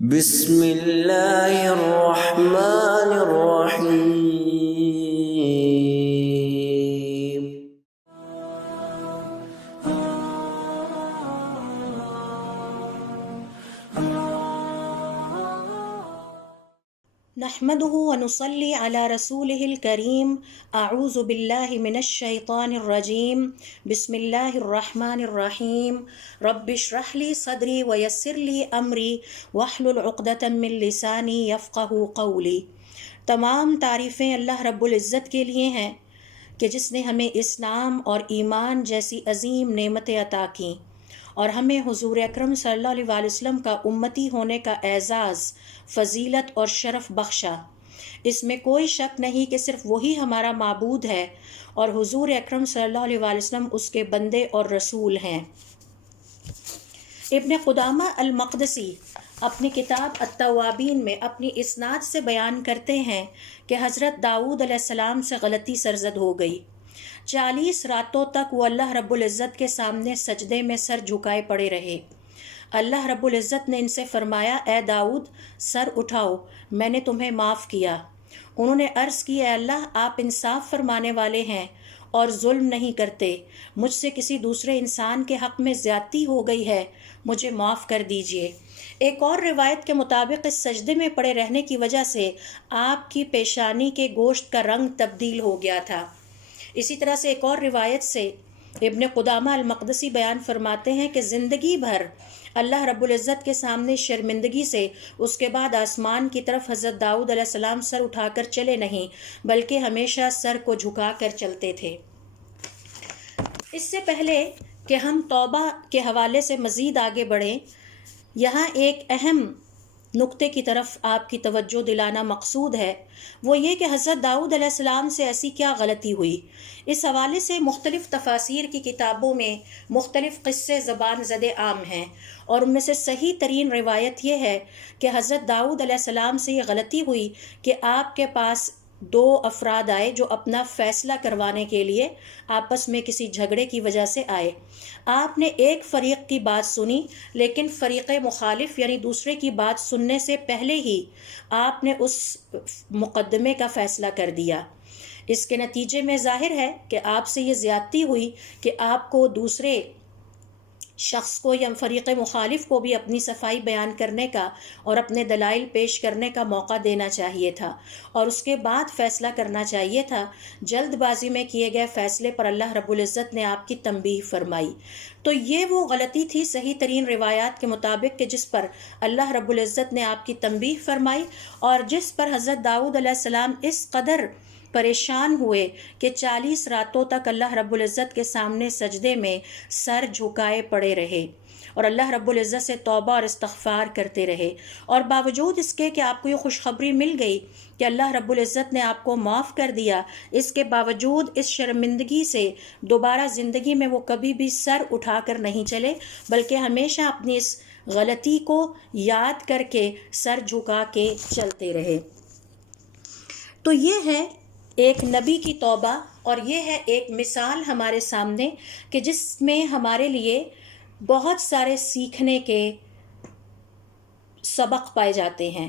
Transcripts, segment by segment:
بسم اللہ الرحمن الرحیم۔ نحمده ونصلي على رسوله الكريم اعوذ باللہ من الشیطان الرجیم بسم اللہ الرحمن الرحیم رب اشرح لي صدری ویسر لي امری واحلل عقدۃ من لسانی یفقهوا قولی۔ تمام تعریفیں اللہ رب العزت کے لیے ہیں کہ جس نے ہمیں اسلام اور ایمان جیسی عظیم نعمتیں عطا کیں اور ہمیں حضور اکرم صلی اللہ علیہ وسلم کا امتی ہونے کا اعزاز، فضیلت اور شرف بخشا۔ اس میں کوئی شک نہیں کہ صرف وہی ہمارا معبود ہے اور حضور اکرم صلی اللہ علیہ وسلم اس کے بندے اور رسول ہیں۔ ابن قدامہ المقدسی اپنی کتاب التوابین میں اپنی اسناد سے بیان کرتے ہیں کہ حضرت داؤد علیہ السلام سے غلطی سرزد ہو گئی۔ 40 راتوں تک وہ اللہ رب العزت کے سامنے سجدے میں سر جھکائے پڑے رہے۔ اللہ رب العزت نے ان سے فرمایا، اے داؤد سر اٹھاؤ، میں نے تمہیں معاف کیا۔ انہوں نے عرض کی، اے اللہ آپ انصاف فرمانے والے ہیں اور ظلم نہیں کرتے، مجھ سے کسی دوسرے انسان کے حق میں زیادتی ہو گئی ہے، مجھے معاف کر دیجئے۔ ایک اور روایت کے مطابق اس سجدے میں پڑے رہنے کی وجہ سے آپ کی پیشانی کے گوشت کا رنگ تبدیل ہو گیا تھا۔ اسی طرح سے ایک اور روایت سے ابن قدامہ المقدسی بیان فرماتے ہیں کہ زندگی بھر اللہ رب العزت کے سامنے شرمندگی سے اس کے بعد آسمان کی طرف حضرت داؤد علیہ السلام سر اٹھا کر چلے نہیں، بلکہ ہمیشہ سر کو جھکا کر چلتے تھے۔ اس سے پہلے کہ ہم توبہ کے حوالے سے مزید آگے بڑھیں، یہاں ایک اہم نقطے کی طرف آپ کی توجہ دلانا مقصود ہے، وہ یہ کہ حضرت داؤد علیہ السلام سے ایسی کیا غلطی ہوئی۔ اس حوالے سے مختلف تفاسیر کی کتابوں میں مختلف قصے زبان زد عام ہیں، اور ان میں سے صحیح ترین روایت یہ ہے کہ حضرت داؤد علیہ السلام سے یہ غلطی ہوئی کہ آپ کے پاس 2 افراد آئے جو اپنا فیصلہ کروانے کے لیے آپس میں کسی جھگڑے کی وجہ سے آئے۔ آپ نے ایک فریق کی بات سنی، لیکن فریق مخالف یعنی دوسرے کی بات سننے سے پہلے ہی آپ نے اس مقدمے کا فیصلہ کر دیا۔ اس کے نتیجے میں ظاہر ہے کہ آپ سے یہ زیادتی ہوئی کہ آپ کو دوسرے شخص کو یا فریق مخالف کو بھی اپنی صفائی بیان کرنے کا اور اپنے دلائل پیش کرنے کا موقع دینا چاہیے تھا، اور اس کے بعد فیصلہ کرنا چاہیے تھا۔ جلد بازی میں کیے گئے فیصلے پر اللہ رب العزت نے آپ کی تنبیہ فرمائی۔ تو یہ وہ غلطی تھی صحیح ترین روایات کے مطابق کہ جس پر اللہ رب العزت نے آپ کی تنبیہ فرمائی، اور جس پر حضرت داؤد علیہ السلام اس قدر پریشان ہوئے کہ 40 راتوں تک اللہ رب العزت کے سامنے سجدے میں سر جھکائے پڑے رہے اور اللہ رب العزت سے توبہ اور استغفار کرتے رہے۔ اور باوجود اس کے کہ آپ کو یہ خوشخبری مل گئی کہ اللہ رب العزت نے آپ کو معاف کر دیا، اس کے باوجود اس شرمندگی سے دوبارہ زندگی میں وہ کبھی بھی سر اٹھا کر نہیں چلے، بلکہ ہمیشہ اپنی اس غلطی کو یاد کر کے سر جھکا کے چلتے رہے۔ تو یہ ہے ایک نبی کی توبہ، اور یہ ہے ایک مثال ہمارے سامنے کہ جس میں ہمارے لیے بہت سارے سیکھنے کے سبق پائے جاتے ہیں۔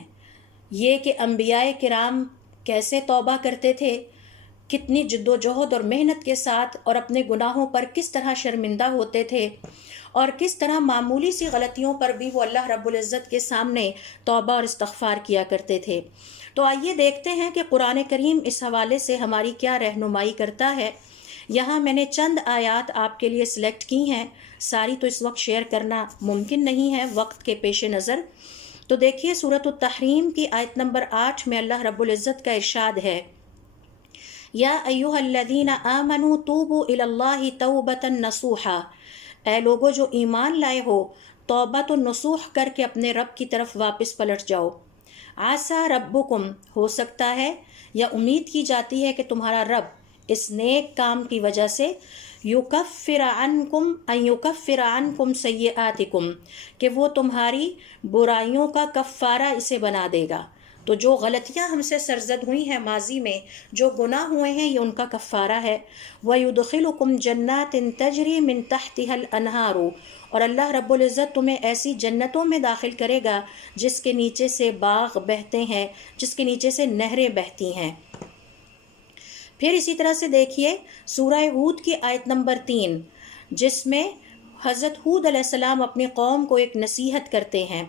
یہ کہ انبیاء کرام کیسے توبہ کرتے تھے، کتنی جد و جہد اور محنت کے ساتھ، اور اپنے گناہوں پر کس طرح شرمندہ ہوتے تھے، اور کس طرح معمولی سی غلطیوں پر بھی وہ اللہ رب العزت کے سامنے توبہ اور استغفار کیا کرتے تھے۔ تو آئیے دیکھتے ہیں کہ قرآن کریم اس حوالے سے ہماری کیا رہنمائی کرتا ہے۔ یہاں میں نے چند آیات آپ کے لیے سلیکٹ کی ہیں، ساری تو اس وقت شیئر کرنا ممکن نہیں ہے وقت کے پیش نظر۔ تو دیکھیے سورۃ التحریم کی آیت نمبر 8 میں اللہ رب العزت کا ارشاد ہے، یا ایھا الذین آمنوا توبوا الی اللہ توبۃ نصوحا، اے لوگو جو ایمان لائے ہو توبۃ نصوح کر کے اپنے رب کی طرف واپس پلٹ جاؤ۔ عسیٰ ربکم، ہو سکتا ہے یا امید کی جاتی ہے کہ تمہارا رب اس نیک کام کی وجہ سے یکفر عنکم سیئاتکم، کہ وہ تمہاری برائیوں کا کفارہ اسے بنا دے گا۔ تو جو غلطیاں ہم سے سرزد ہوئی ہیں ماضی میں، جو گناہ ہوئے ہیں، یہ ان کا کفارہ ہے۔ وَيُدْخِلُكُمْ جَنَّاتٍ تَجْرِي مِن تَحْتِهَا الْأَنْهَارُ، اور اللہ رب العزت تمہیں ایسی جنتوں میں داخل کرے گا جس کے نیچے سے باغ بہتے ہیں، جس کے نیچے سے نہریں بہتی ہیں۔ پھر اسی طرح سے دیکھیے سورہ ہود کی آیت نمبر 3، جس میں حضرت ہود علیہ السلام اپنی قوم کو ایک نصیحت کرتے ہیں،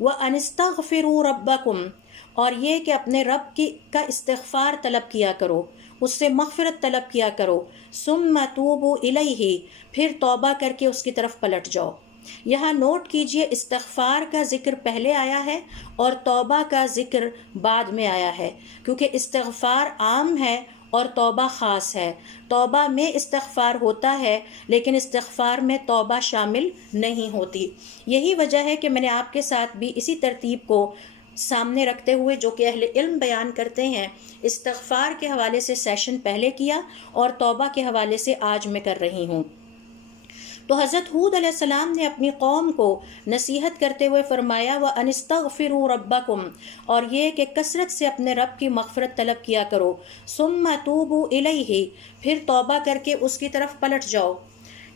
وَأَنِ اسْتَغْفِرُوا رَبَّكُمْ، اور یہ کہ اپنے رب کا استغفار طلب کیا کرو، اس سے مغفرت طلب کیا کرو، ثُمَّ تُوبُوا إِلَيْهِ، پھر توبہ کر کے اس کی طرف پلٹ جاؤ۔ یہاں نوٹ کیجئے استغفار کا ذکر پہلے آیا ہے اور توبہ کا ذکر بعد میں آیا ہے، کیونکہ استغفار عام ہے اور توبہ خاص ہے۔ توبہ میں استغفار ہوتا ہے لیکن استغفار میں توبہ شامل نہیں ہوتی۔ یہی وجہ ہے کہ میں نے آپ کے ساتھ بھی اسی ترتیب کو سامنے رکھتے ہوئے، جو کہ اہل علم بیان کرتے ہیں، استغفار کے حوالے سے سیشن پہلے کیا اور توبہ کے حوالے سے آج میں کر رہی ہوں۔ تو حضرت ہود علیہ السلام نے اپنی قوم کو نصیحت کرتے ہوئے فرمایا وَأَنِ اسْتَغْفِرُوا رَبَّكُمْ، اور یہ کہ کثرت سے اپنے رب کی مغفرت طلب کیا کرو، ثُمَّ تُوبُوا إِلَيْهِ، پھر توبہ کر کے اس کی طرف پلٹ جاؤ۔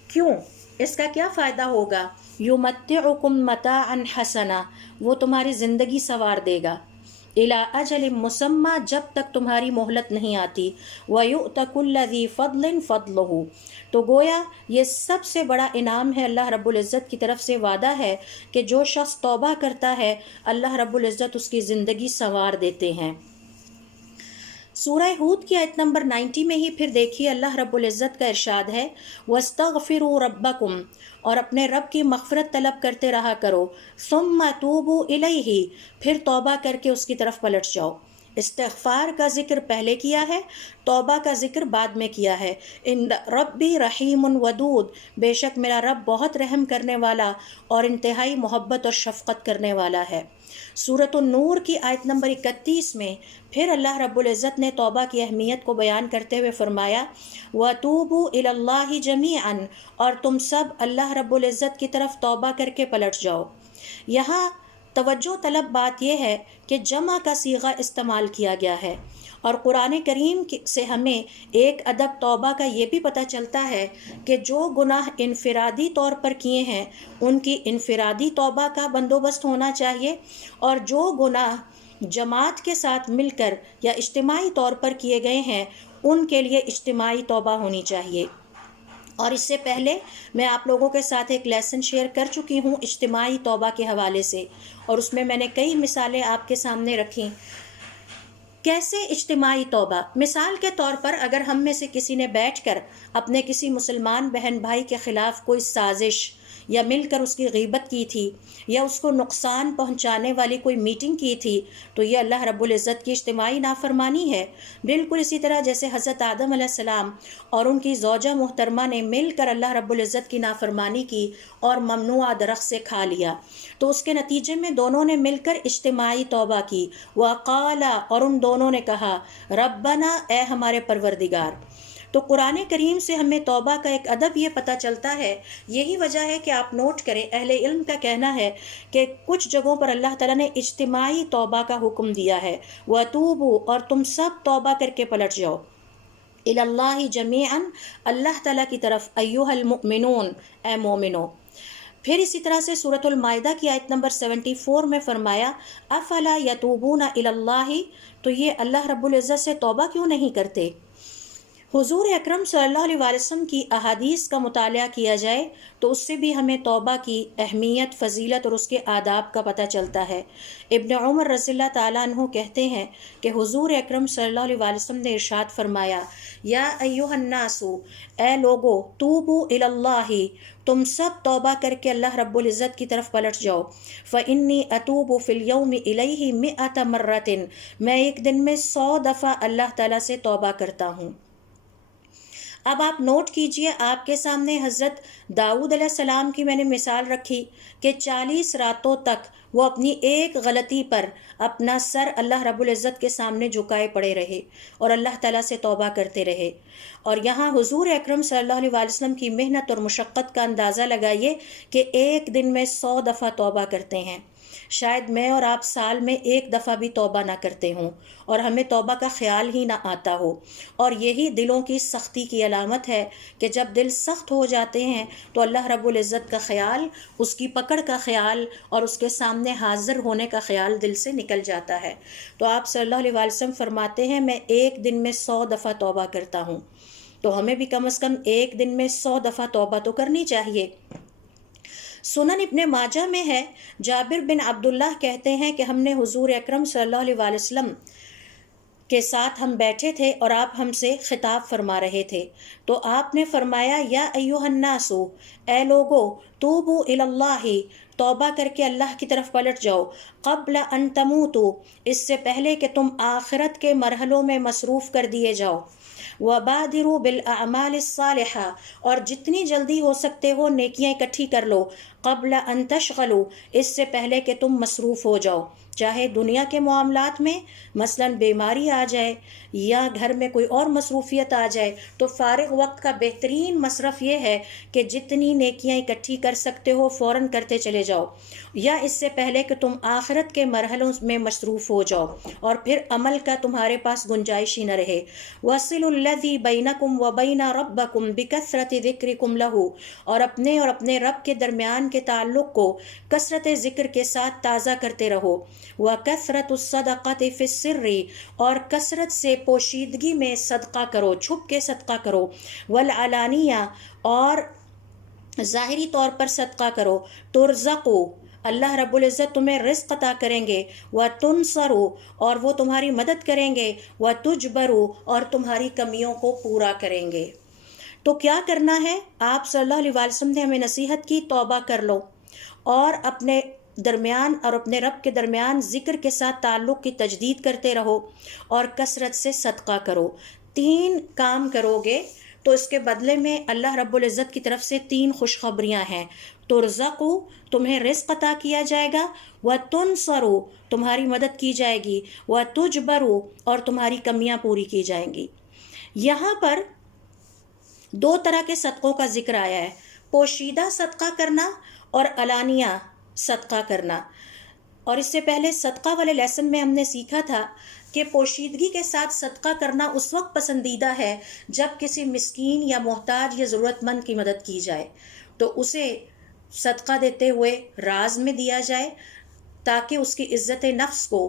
کیوں؟ اس کا کیا فائدہ ہوگا؟ يُمَتِّعُكُمْ مَتَاعًا حَسَنًا، وہ تمہاری زندگی سنوار دے گا، إِلَىٰ أَجَلٍ مُّسَمًّى، جب تک تمہاری مہلت نہیں آتی، وَيُؤْتَ كُلَّ ذِي فَضْلٍ فَضْلَهُ، تو گویا یہ سب سے بڑا انعام ہے، اللہ رب العزت کی طرف سے وعدہ ہے کہ جو شخص توبہ کرتا ہے اللہ رب العزت اس کی زندگی سنوار دیتے ہیں۔ سورہ ہود کی آیت نمبر 90 میں ہی پھر دیکھیے اللہ رب العزت کا ارشاد ہے وَاسْتَغْفِرُوا رَبَّكُمْ، اور اپنے رب کی مغفرت طلب کرتے رہا کرو، ثُمَّ تُوبُوا إِلَيْهِ، پھر توبہ کر کے اس کی طرف پلٹ جاؤ۔ استغفار کا ذکر پہلے کیا ہے، توبہ کا ذکر بعد میں کیا ہے۔ ان ربی رحیم ودود، بے شک میرا رب بہت رحم کرنے والا اور انتہائی محبت اور شفقت کرنے والا ہے۔ سورۃ النور کی آیت نمبر 31 میں پھر اللہ رب العزت نے توبہ کی اہمیت کو بیان کرتے ہوئے فرمایا وَتُوبُوا إِلَى اللَّهِ جَمِيعًا، اور تم سب اللہ رب العزت کی طرف توبہ کر کے پلٹ جاؤ۔ یہاں توجہ طلب بات یہ ہے کہ جمع کا صیغہ استعمال کیا گیا ہے، اور قرآن کریم سے ہمیں ایک ادب توبہ کا یہ بھی پتہ چلتا ہے کہ جو گناہ انفرادی طور پر کیے ہیں ان کی انفرادی توبہ کا بندوبست ہونا چاہیے، اور جو گناہ جماعت کے ساتھ مل کر یا اجتماعی طور پر کیے گئے ہیں ان کے لیے اجتماعی توبہ ہونی چاہیے۔ اور اس سے پہلے میں آپ لوگوں کے ساتھ ایک لیسن شیئر کر چکی ہوں اجتماعی توبہ کے حوالے سے، اور اس میں نے کئی مثالیں آپ کے سامنے رکھیں۔ کیسے اجتماعی توبہ؟ مثال کے طور پر اگر ہم میں سے کسی نے بیٹھ کر اپنے کسی مسلمان بہن بھائی کے خلاف کوئی سازش یا مل کر اس کی غیبت کی تھی یا اس کو نقصان پہنچانے والی کوئی میٹنگ کی تھی، تو یہ اللہ رب العزت کی اجتماعی نافرمانی ہے۔ بالکل اسی طرح جیسے حضرت آدم علیہ السلام اور ان کی زوجہ محترمہ نے مل کر اللہ رب العزت کی نافرمانی کی اور ممنوعہ درخت سے کھا لیا، تو اس کے نتیجے میں دونوں نے مل کر اجتماعی توبہ کی، وَقَالَ، اور ان دونوں نے کہا ربنا، اے ہمارے پروردگار۔ تو قرآن کریم سے ہمیں توبہ کا ایک ادب یہ پتہ چلتا ہے۔ یہی وجہ ہے کہ آپ نوٹ کریں، اہل علم کا کہنا ہے کہ کچھ جگہوں پر اللہ تعالیٰ نے اجتماعی توبہ کا حکم دیا ہے، وَتُوبُوا، اور تم سب توبہ کر کے پلٹ جاؤ، إِلَى اللَّهِ جَمِيعًا، اللہ تعالیٰ کی طرف، أَيُّهَا الْمُؤْمِنُونَ، اے مومنو۔ پھر اسی طرح سے سورۃ المائدہ کی آیت نمبر 74 میں فرمایا أَفَلَا يَتُوبُونَ إِلَى اللَّهِ، تو یہ اللہ رب العزت سے توبہ کیوں نہیں کرتے؟ حضور اکرم صلی اللہ علیہ وسلم کی احادیث کا مطالعہ کیا جائے تو اس سے بھی ہمیں توبہ کی اہمیت، فضیلت اور اس کے آداب کا پتہ چلتا ہے۔ ابن عمر رضی اللہ تعالیٰ عنہ کہتے ہیں کہ حضور اکرم صلی اللہ علیہ وسلم نے ارشاد فرمایا یا ایھا الناس، اے لوگو، توبوا الی اللہ، تم سب توبہ کر کے اللہ رب العزت کی طرف پلٹ جاؤ، فانی اتوب فی الیوم الیہ 100 مرۃ، میں ایک دن میں 100 دفعہ اللہ تعالیٰ سے توبہ کرتا ہوں۔ اب آپ نوٹ کیجئے، آپ کے سامنے حضرت داؤد علیہ السلام کی میں نے مثال رکھی کہ 40 راتوں تک وہ اپنی ایک غلطی پر اپنا سر اللہ رب العزت کے سامنے جھکائے پڑے رہے اور اللہ تعالیٰ سے توبہ کرتے رہے۔ اور یہاں حضور اکرم صلی اللہ علیہ وسلم کی محنت اور مشقت کا اندازہ لگائیے کہ ایک دن میں 100 دفعہ توبہ کرتے ہیں۔ شاید میں اور آپ سال میں ایک دفعہ بھی توبہ نہ کرتے ہوں اور ہمیں توبہ کا خیال ہی نہ آتا ہو، اور یہی دلوں کی سختی کی علامت ہے کہ جب دل سخت ہو جاتے ہیں تو اللہ رب العزت کا خیال، اس کی پکڑ کا خیال اور اس کے سامنے حاضر ہونے کا خیال دل سے نکل جاتا ہے۔ تو آپ صلی اللہ علیہ وسلم فرماتے ہیں میں ایک دن میں 100 دفعہ توبہ کرتا ہوں، تو ہمیں بھی کم از کم ایک دن میں 100 دفعہ توبہ تو کرنی چاہیے۔ سنن ابن ماجہ میں ہے، جابر بن عبداللہ کہتے ہیں کہ ہم نے حضور اکرم صلی اللہ علیہ وسلم کے ساتھ ہم بیٹھے تھے اور آپ ہم سے خطاب فرما رہے تھے، تو آپ نے فرمایا یا ایھا الناس، اے لوگو، توبو الی اللہ، توبہ کر کے اللہ کی طرف پلٹ جاؤ، قبل ان تموتو، اس سے پہلے کہ تم آخرت کے مرحلوں میں مصروف کر دیے جاؤ، وبادروا بالاعمال الصالحہ، اور جتنی جلدی ہو سکتے ہو نیکیاں اکٹھی کر لو، قبل ان تشغلوا، اس سے پہلے کہ تم مصروف ہو جاؤ، چاہے دنیا کے معاملات میں مثلا بیماری آ جائے یا گھر میں کوئی اور مصروفیت آ جائے، تو فارغ وقت کا بہترین مصرف یہ ہے کہ جتنی نیکیاں اکٹھی کر سکتے ہو فوراً کرتے چلے جاؤ، یا اس سے پہلے کہ تم آخرت کے مرحلوں میں مصروف ہو جاؤ اور پھر عمل کا تمہارے پاس گنجائش ہی نہ رہے۔ وَصِلُوا الَّذِي بَيْنَكُمْ وَبَيْنَ رَبِّكُمْ بِكَثْرَةِ ذِكْرِكُمْ لَهُ، اور اپنے رب کے درمیان کے تعلق کو کثرت ذکر کے ساتھ تازہ کرتے رہو، وَكَثْرَةُ الصَّدَقَةِ فِي السِّرِّ، اور کثرت سے پوشیدگی میں صدقہ کرو، چھپ کے صدقہ کرو، وَالْعَلَانِيَةِ، اور ظاہری طور پر صدقہ کرو، ترزقو، اللہ رب العزت تمہیں رزق عطا کریں گے، وَتُنصَرُ، اور وہ تمہاری مدد کریں گے، وَتُجْبَرُ، اور تمہاری کمیوں کو پورا کریں گے۔ تو کیا کرنا ہے؟ آپ صلی اللہ علیہ وسلم نے ہمیں نصیحت کی، توبہ کر لو اور اپنے درمیان اور اپنے رب کے درمیان ذکر کے ساتھ تعلق کی تجدید کرتے رہو اور کثرت سے صدقہ کرو۔ 3 کام کرو گے تو اس کے بدلے میں اللہ رب العزت کی طرف سے 3 خوشخبریاں ہیں۔ ترزقو، تمہیں رزق عطا کیا جائے گا، وتنصرو، تمہاری مدد کی جائے گی، وتجبرو، اور تمہاری کمیاں پوری کی جائیں گی۔ یہاں پر 2 طرح کے صدقوں کا ذکر آیا ہے، پوشیدہ صدقہ کرنا اور علانیہ صدقہ کرنا۔ اور اس سے پہلے صدقہ والے لیسن میں ہم نے سیکھا تھا کہ پوشیدگی کے ساتھ صدقہ کرنا اس وقت پسندیدہ ہے جب کسی مسکین یا محتاج یا ضرورت مند کی مدد کی جائے، تو اسے صدقہ دیتے ہوئے راز میں دیا جائے تاکہ اس کی عزت نفس کو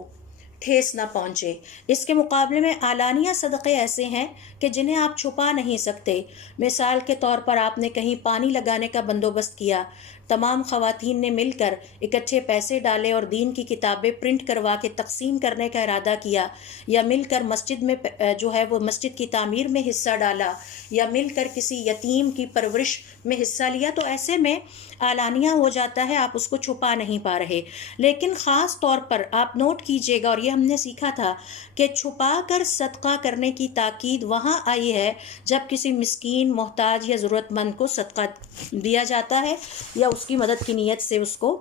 ٹھیس نہ پہنچے۔ اس کے مقابلے میں علانیہ صدقے ایسے ہیں کہ جنہیں آپ چھپا نہیں سکتے۔ مثال کے طور پر آپ نے کہیں پانی لگانے کا بندوبست کیا، تمام خواتین نے مل کر اکٹھے پیسے ڈالے اور دین کی کتابیں پرنٹ کروا کے تقسیم کرنے کا ارادہ کیا، یا مل کر مسجد میں جو ہے وہ مسجد کی تعمیر میں حصہ ڈالا، یا مل کر کسی یتیم کی پرورش میں حصہ لیا، تو ایسے میں علانیہ ہو جاتا ہے، آپ اس کو چھپا نہیں پا رہے۔ لیکن خاص طور پر آپ نوٹ کیجئے گا، اور یہ ہم نے سیکھا تھا کہ چھپا کر صدقہ کرنے کی تاکید وہاں آئی ہے جب کسی مسکین، محتاج یا ضرورت مند کو صدقہ دیا جاتا ہے یا اس کی مدد کی نیت سے اس کو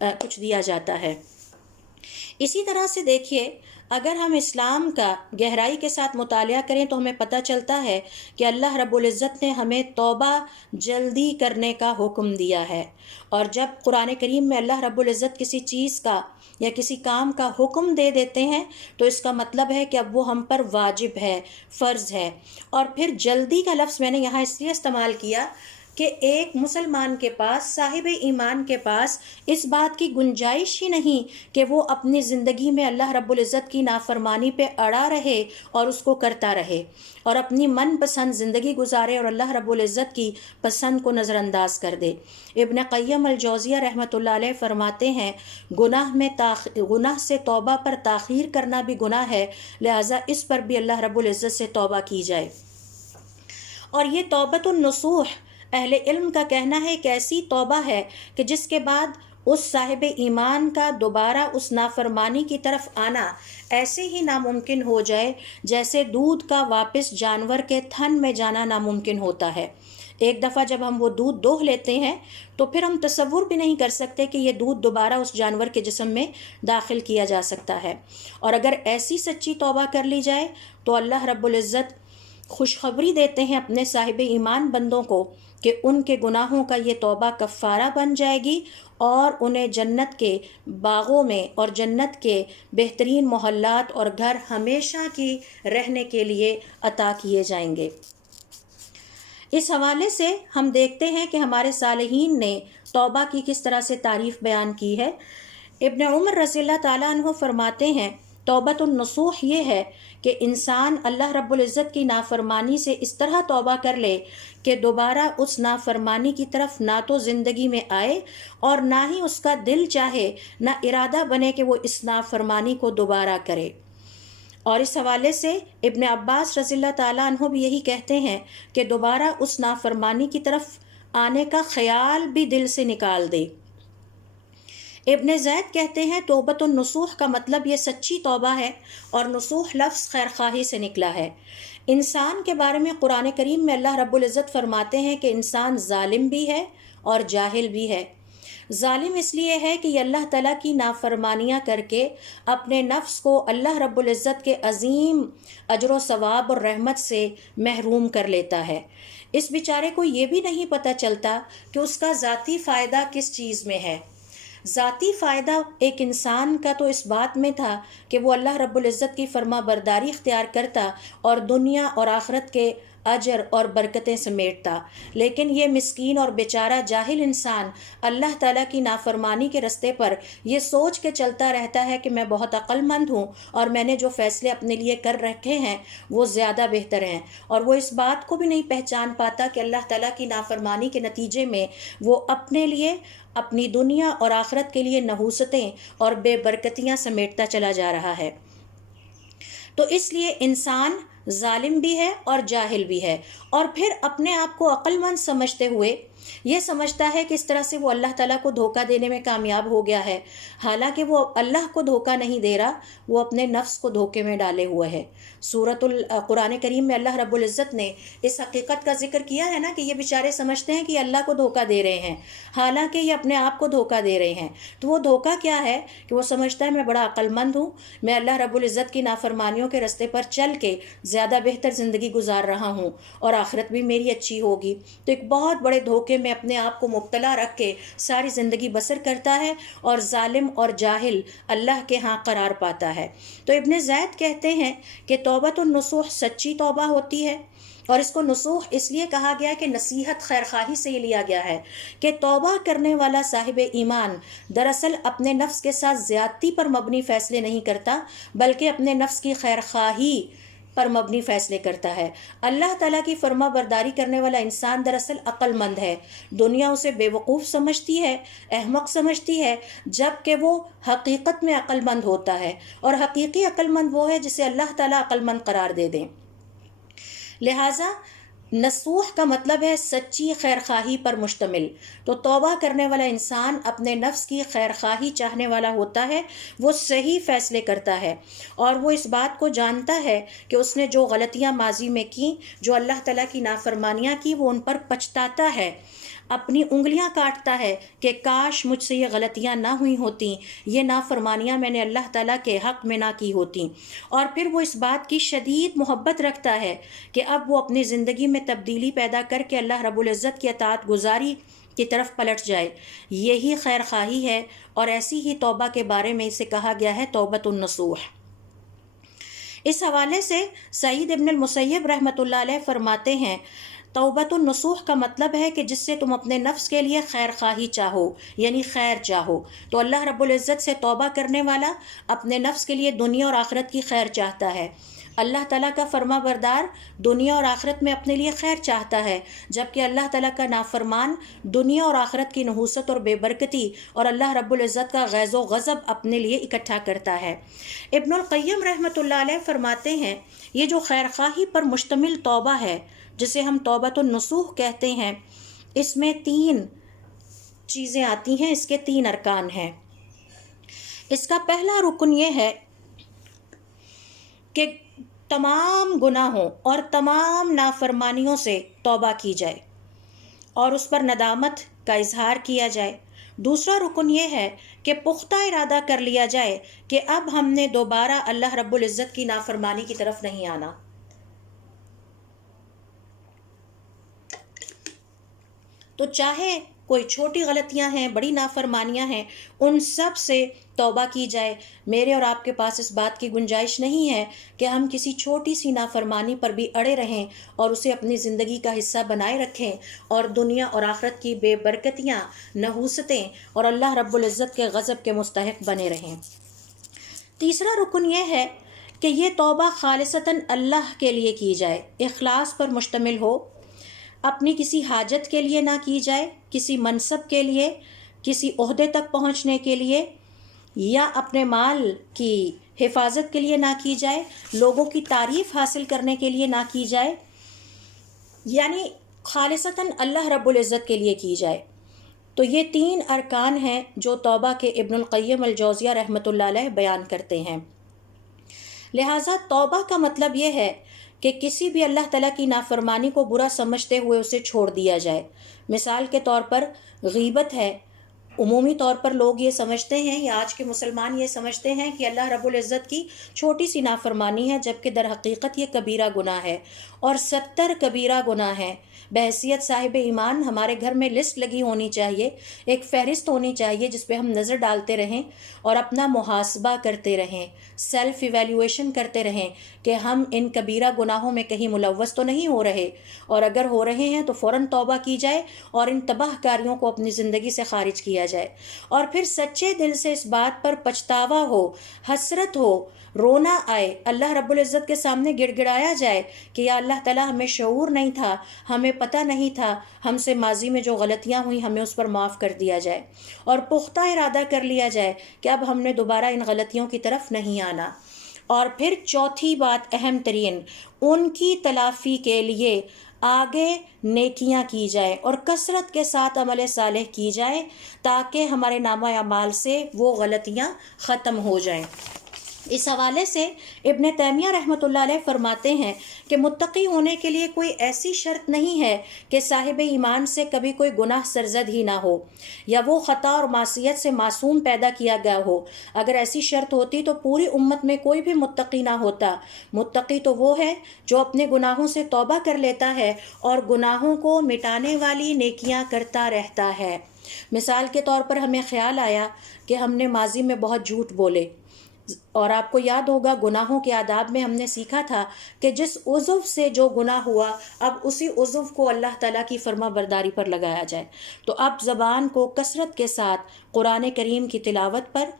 کچھ دیا جاتا ہے۔ اسی طرح سے دیکھیے، اگر ہم اسلام کا گہرائی کے ساتھ مطالعہ کریں تو ہمیں پتہ چلتا ہے کہ اللہ رب العزت نے ہمیں توبہ جلدی کرنے کا حکم دیا ہے، اور جب قرآن کریم میں اللہ رب العزت کسی چیز کا یا کسی کام کا حکم دے دیتے ہیں تو اس کا مطلب ہے کہ اب وہ ہم پر واجب ہے، فرض ہے۔ اور پھر جلدی کا لفظ میں نے یہاں اس لیے استعمال کیا کہ ایک مسلمان کے پاس، صاحب ایمان کے پاس اس بات کی گنجائش ہی نہیں کہ وہ اپنی زندگی میں اللہ رب العزت کی نافرمانی پہ اڑا رہے اور اس کو کرتا رہے اور اپنی من پسند زندگی گزارے اور اللہ رب العزت کی پسند کو نظر انداز کر دے۔ ابن قیم الجوزیہ رحمۃ اللہ علیہ فرماتے ہیں، گناہ سے توبہ پر تاخیر کرنا بھی گناہ ہے، لہٰذا اس پر بھی اللہ رب العزت سے توبہ کی جائے۔ اور یہ توبۃ النصوح اہل علم کا کہنا ہے کہ ایسی توبہ ہے کہ جس کے بعد اس صاحب ایمان کا دوبارہ اس نافرمانی کی طرف آنا ایسے ہی ناممکن ہو جائے جیسے دودھ کا واپس جانور کے تھن میں جانا ناممکن ہوتا ہے۔ ایک دفعہ جب ہم وہ دودھ دوہ لیتے ہیں تو پھر ہم تصور بھی نہیں کر سکتے کہ یہ دودھ دوبارہ اس جانور کے جسم میں داخل کیا جا سکتا ہے۔ اور اگر ایسی سچی توبہ کر لی جائے تو اللہ رب العزت خوشخبری دیتے ہیں اپنے صاحب ایمان بندوں کو کہ ان کے گناہوں کا یہ توبہ کفارہ بن جائے گی اور انہیں جنت کے باغوں میں اور جنت کے بہترین محلات اور گھر ہمیشہ کی رہنے کے لیے عطا کیے جائیں گے۔ اس حوالے سے ہم دیکھتے ہیں کہ ہمارے صالحین نے توبہ کی کس طرح سے تعریف بیان کی ہے۔ ابن عمر رضی اللہ تعالیٰ عنہ فرماتے ہیں توبۃ النصوح یہ ہے کہ انسان اللہ رب العزت کی نافرمانی سے اس طرح توبہ کر لے کہ دوبارہ اس نافرمانی کی طرف نہ تو زندگی میں آئے اور نہ ہی اس کا دل چاہے، نہ ارادہ بنے کہ وہ اس نافرمانی کو دوبارہ کرے۔ اور اس حوالے سے ابن عباس رضی اللہ تعالیٰ عنہ بھی یہی کہتے ہیں کہ دوبارہ اس نافرمانی کی طرف آنے کا خیال بھی دل سے نکال دے۔ ابن زید کہتے ہیں توبۃ النصوح کا مطلب یہ سچی توبہ ہے، اور نصوح لفظ خیر خواہی سے نکلا ہے۔ انسان کے بارے میں قرآن کریم میں اللہ رب العزت فرماتے ہیں کہ انسان ظالم بھی ہے اور جاہل بھی ہے۔ ظالم اس لیے ہے کہ یہ اللہ تعالیٰ کی نافرمانیاں کر کے اپنے نفس کو اللہ رب العزت کے عظیم اجر و ثواب اور رحمت سے محروم کر لیتا ہے۔ اس بیچارے کو یہ بھی نہیں پتہ چلتا کہ اس کا ذاتی فائدہ کس چیز میں ہے۔ ذاتی فائدہ ایک انسان کا تو اس بات میں تھا کہ وہ اللہ رب العزت کی فرما برداری اختیار کرتا اور دنیا اور آخرت کے اجر اور برکتیں سمیٹتا، لیکن یہ مسکین اور بیچارہ جاہل انسان اللہ تعالیٰ کی نافرمانی کے رستے پر یہ سوچ کے چلتا رہتا ہے کہ میں بہت عقل مند ہوں اور میں نے جو فیصلے اپنے لیے کر رکھے ہیں وہ زیادہ بہتر ہیں، اور وہ اس بات کو بھی نہیں پہچان پاتا کہ اللہ تعالیٰ کی نافرمانی کے نتیجے میں وہ اپنے لیے، اپنی دنیا اور آخرت کے لیے نحوستیں اور بے برکتیاں سمیٹتا چلا جا رہا ہے۔ تو اس لیے انسان ظالم بھی ہے اور جاہل بھی ہے، اور پھر اپنے آپ کو عقل مند سمجھتے ہوئے یہ سمجھتا ہے کہ اس طرح سے وہ اللہ تعالیٰ کو دھوکہ دینے میں کامیاب ہو گیا ہے، حالانکہ وہ اللہ کو دھوکہ نہیں دے رہا، وہ اپنے نفس کو دھوکے میں ڈالے ہوئے ہے۔ قرآن کریم میں اللہ رب العزت نے اس حقیقت کا ذکر کیا ہے نا کہ یہ بیچارے سمجھتے ہیں کہ یہ اللہ کو دھوکہ دے رہے ہیں، حالانکہ یہ اپنے آپ کو دھوکہ دے رہے ہیں۔ تو وہ دھوکہ کیا ہے کہ وہ سمجھتا ہے میں بڑا عقل مند ہوں، میں اللہ رب العزت کی نافرمانیوں کے رستے پر چل کے زیادہ بہتر زندگی گزار رہا ہوں اور آخرت بھی میری اچھی ہوگی۔ تو ایک بہت بڑے دھوکے میں اپنے آپ کو مبتلا رکھ کے ساری زندگی بسر کرتا ہے اور ظالم اور جاہل اللہ کے ہاں قرار پاتا ہے۔ تو ابن زید کہتے ہیں کہ توبۃ النصوح سچی توبہ ہوتی ہے، اور اس کو نصوح اس لیے کہا گیا کہ نصیحت خیر خواہی سے یہ لیا گیا ہے کہ توبہ کرنے والا صاحب ایمان دراصل اپنے نفس کے ساتھ زیادتی پر مبنی فیصلے نہیں کرتا، بلکہ اپنے نفس کی خیر خواہی پر مبنی فیصلے کرتا ہے۔ اللہ تعالیٰ کی فرما برداری کرنے والا انسان دراصل عقل مند ہے، دنیا اسے بے وقوف سمجھتی ہے، احمق سمجھتی ہے، جبکہ وہ حقیقت میں عقل مند ہوتا ہے، اور حقیقی عقل مند وہ ہے جسے اللہ تعالیٰ عقل مند قرار دے دیں۔ لہٰذا نصوح کا مطلب ہے سچی خیر خواہی پر مشتمل۔ تو توبہ کرنے والا انسان اپنے نفس کی خیر خواہی چاہنے والا ہوتا ہے، وہ صحیح فیصلے کرتا ہے، اور وہ اس بات کو جانتا ہے کہ اس نے جو غلطیاں ماضی میں کی، جو اللہ تعالیٰ کی نافرمانیاں کی، وہ ان پر پچھتاتا ہے، اپنی انگلیاں کاٹتا ہے کہ کاش مجھ سے یہ غلطیاں نہ ہوئی ہوتیں، یہ نافرمانیاں میں نے اللہ تعالیٰ کے حق میں نہ کی ہوتیں، اور پھر وہ اس بات کی شدید محبت رکھتا ہے کہ اب وہ اپنی زندگی میں تبدیلی پیدا کر کے اللہ رب العزت کی اطاعت گزاری کی طرف پلٹ جائے۔ یہی خیر خواہی ہے، اور ایسی ہی توبہ کے بارے میں اسے کہا گیا ہے توبۃ النصوح۔ اس حوالے سے سعید ابن المسیب رحمۃ اللہ علیہ فرماتے ہیں توبۃ النصوح کا مطلب ہے کہ جس سے تم اپنے نفس کے لیے خیر خواہی چاہو، یعنی خیر چاہو۔ تو اللہ رب العزت سے توبہ کرنے والا اپنے نفس کے لیے دنیا اور آخرت کی خیر چاہتا ہے۔ اللہ تعالیٰ کا فرما بردار دنیا اور آخرت میں اپنے لیے خیر چاہتا ہے، جبکہ اللہ تعالیٰ کا نافرمان دنیا اور آخرت کی نحوست اور بے برکتی اور اللہ رب العزت کا غیظ و غضب اپنے لیے اکٹھا کرتا ہے۔ ابن القیم رحمۃ اللہ علیہ فرماتے ہیں یہ جو خیر خواہی پر مشتمل توبہ ہے، جسے ہم توبۃ النصوح کہتے ہیں، اس میں 3 چیزیں آتی ہیں، اس کے 3 ارکان ہیں۔ اس کا پہلا رکن یہ ہے کہ تمام گناہوں اور تمام نافرمانیوں سے توبہ کی جائے اور اس پر ندامت کا اظہار کیا جائے۔ دوسرا رکن یہ ہے کہ پختہ ارادہ کر لیا جائے کہ اب ہم نے دوبارہ اللہ رب العزت کی نافرمانی کی طرف نہیں آنا۔ تو چاہے کوئی چھوٹی غلطیاں ہیں، بڑی نافرمانیاں ہیں، ان سب سے توبہ کی جائے۔ میرے اور آپ کے پاس اس بات کی گنجائش نہیں ہے کہ ہم کسی چھوٹی سی نافرمانی پر بھی اڑے رہیں اور اسے اپنی زندگی کا حصہ بنائے رکھیں اور دنیا اور آخرت کی بے برکتیاں، نحوستیں اور اللہ رب العزت کے غضب کے مستحق بنے رہیں۔ تیسرا رکن یہ ہے کہ یہ توبہ خالصتاً اللہ کے لیے کی جائے، اخلاص پر مشتمل ہو، اپنی کسی حاجت کے لیے نہ کی جائے، کسی منصب کے لیے، کسی عہدے تک پہنچنے کے لیے یا اپنے مال کی حفاظت کے لیے نہ کی جائے، لوگوں کی تعریف حاصل کرنے کے لیے نہ کی جائے، یعنی خالصتاً اللہ رب العزت کے لیے کی جائے۔ تو یہ 3 ارکان ہیں جو توبہ کے ابن القیم الجوزیہ رحمۃ اللہ علیہ بیان کرتے ہیں۔ لہٰذا توبہ کا مطلب یہ ہے کہ کسی بھی اللہ تعالیٰ کی نافرمانی کو برا سمجھتے ہوئے اسے چھوڑ دیا جائے۔ مثال کے طور پر غیبت ہے، عمومی طور پر لوگ یہ سمجھتے ہیں یا آج کے مسلمان یہ سمجھتے ہیں کہ اللہ رب العزت کی چھوٹی سی نافرمانی ہے، جبکہ در حقیقت یہ کبیرہ گناہ ہے اور 70 کبیرہ گناہ ہیں۔ بحیثیت صاحب ایمان ہمارے گھر میں لسٹ لگی ہونی چاہیے، ایک فہرست ہونی چاہیے جس پہ ہم نظر ڈالتے رہیں اور اپنا محاسبہ کرتے رہیں، سیلف ایویلیویشن کرتے رہیں کہ ہم ان کبیرہ گناہوں میں کہیں ملوث تو نہیں ہو رہے، اور اگر ہو رہے ہیں تو فوراً توبہ کی جائے اور ان تباہ کاریوں کو اپنی زندگی سے خارج کیا جائے، اور پھر سچے دل سے اس بات پر پچھتاوا ہو، حسرت ہو، رونا آئے، اللہ رب العزت کے سامنے گڑ گڑایا جائے کہ یا اللہ تعالیٰ ہمیں شعور نہیں تھا، ہمیں پتہ نہیں تھا، ہم سے ماضی میں جو غلطیاں ہوئیں ہمیں اس پر معاف کر دیا جائے، اور پختہ ارادہ کر لیا جائے کہ اب ہم نے دوبارہ ان غلطیوں کی طرف نہیں آنا۔ اور پھر چوتھی بات اہم ترین، ان کی تلافی کے لیے آگے نیکیاں کی جائیں اور کثرت کے ساتھ عمل صالح کی جائے تاکہ ہمارے نامہ اعمال سے وہ غلطیاں ختم ہو جائیں۔ اس حوالے سے ابن تیمیہ رحمۃ اللہ علیہ فرماتے ہیں کہ متقی ہونے کے لیے کوئی ایسی شرط نہیں ہے کہ صاحب ایمان سے کبھی کوئی گناہ سرزد ہی نہ ہو یا وہ خطا اور معصیت سے معصوم پیدا کیا گیا ہو۔ اگر ایسی شرط ہوتی تو پوری امت میں کوئی بھی متقی نہ ہوتا۔ متقی تو وہ ہے جو اپنے گناہوں سے توبہ کر لیتا ہے اور گناہوں کو مٹانے والی نیکیاں کرتا رہتا ہے۔ مثال کے طور پر ہمیں خیال آیا کہ ہم نے ماضی میں بہت جھوٹ بولے، اور آپ کو یاد ہوگا گناہوں کے آداب میں ہم نے سیکھا تھا کہ جس عضو سے جو گناہ ہوا اب اسی عضو کو اللہ تعالیٰ کی فرما برداری پر لگایا جائے۔ تو اب زبان کو کثرت کے ساتھ قرآن کریم کی تلاوت پر،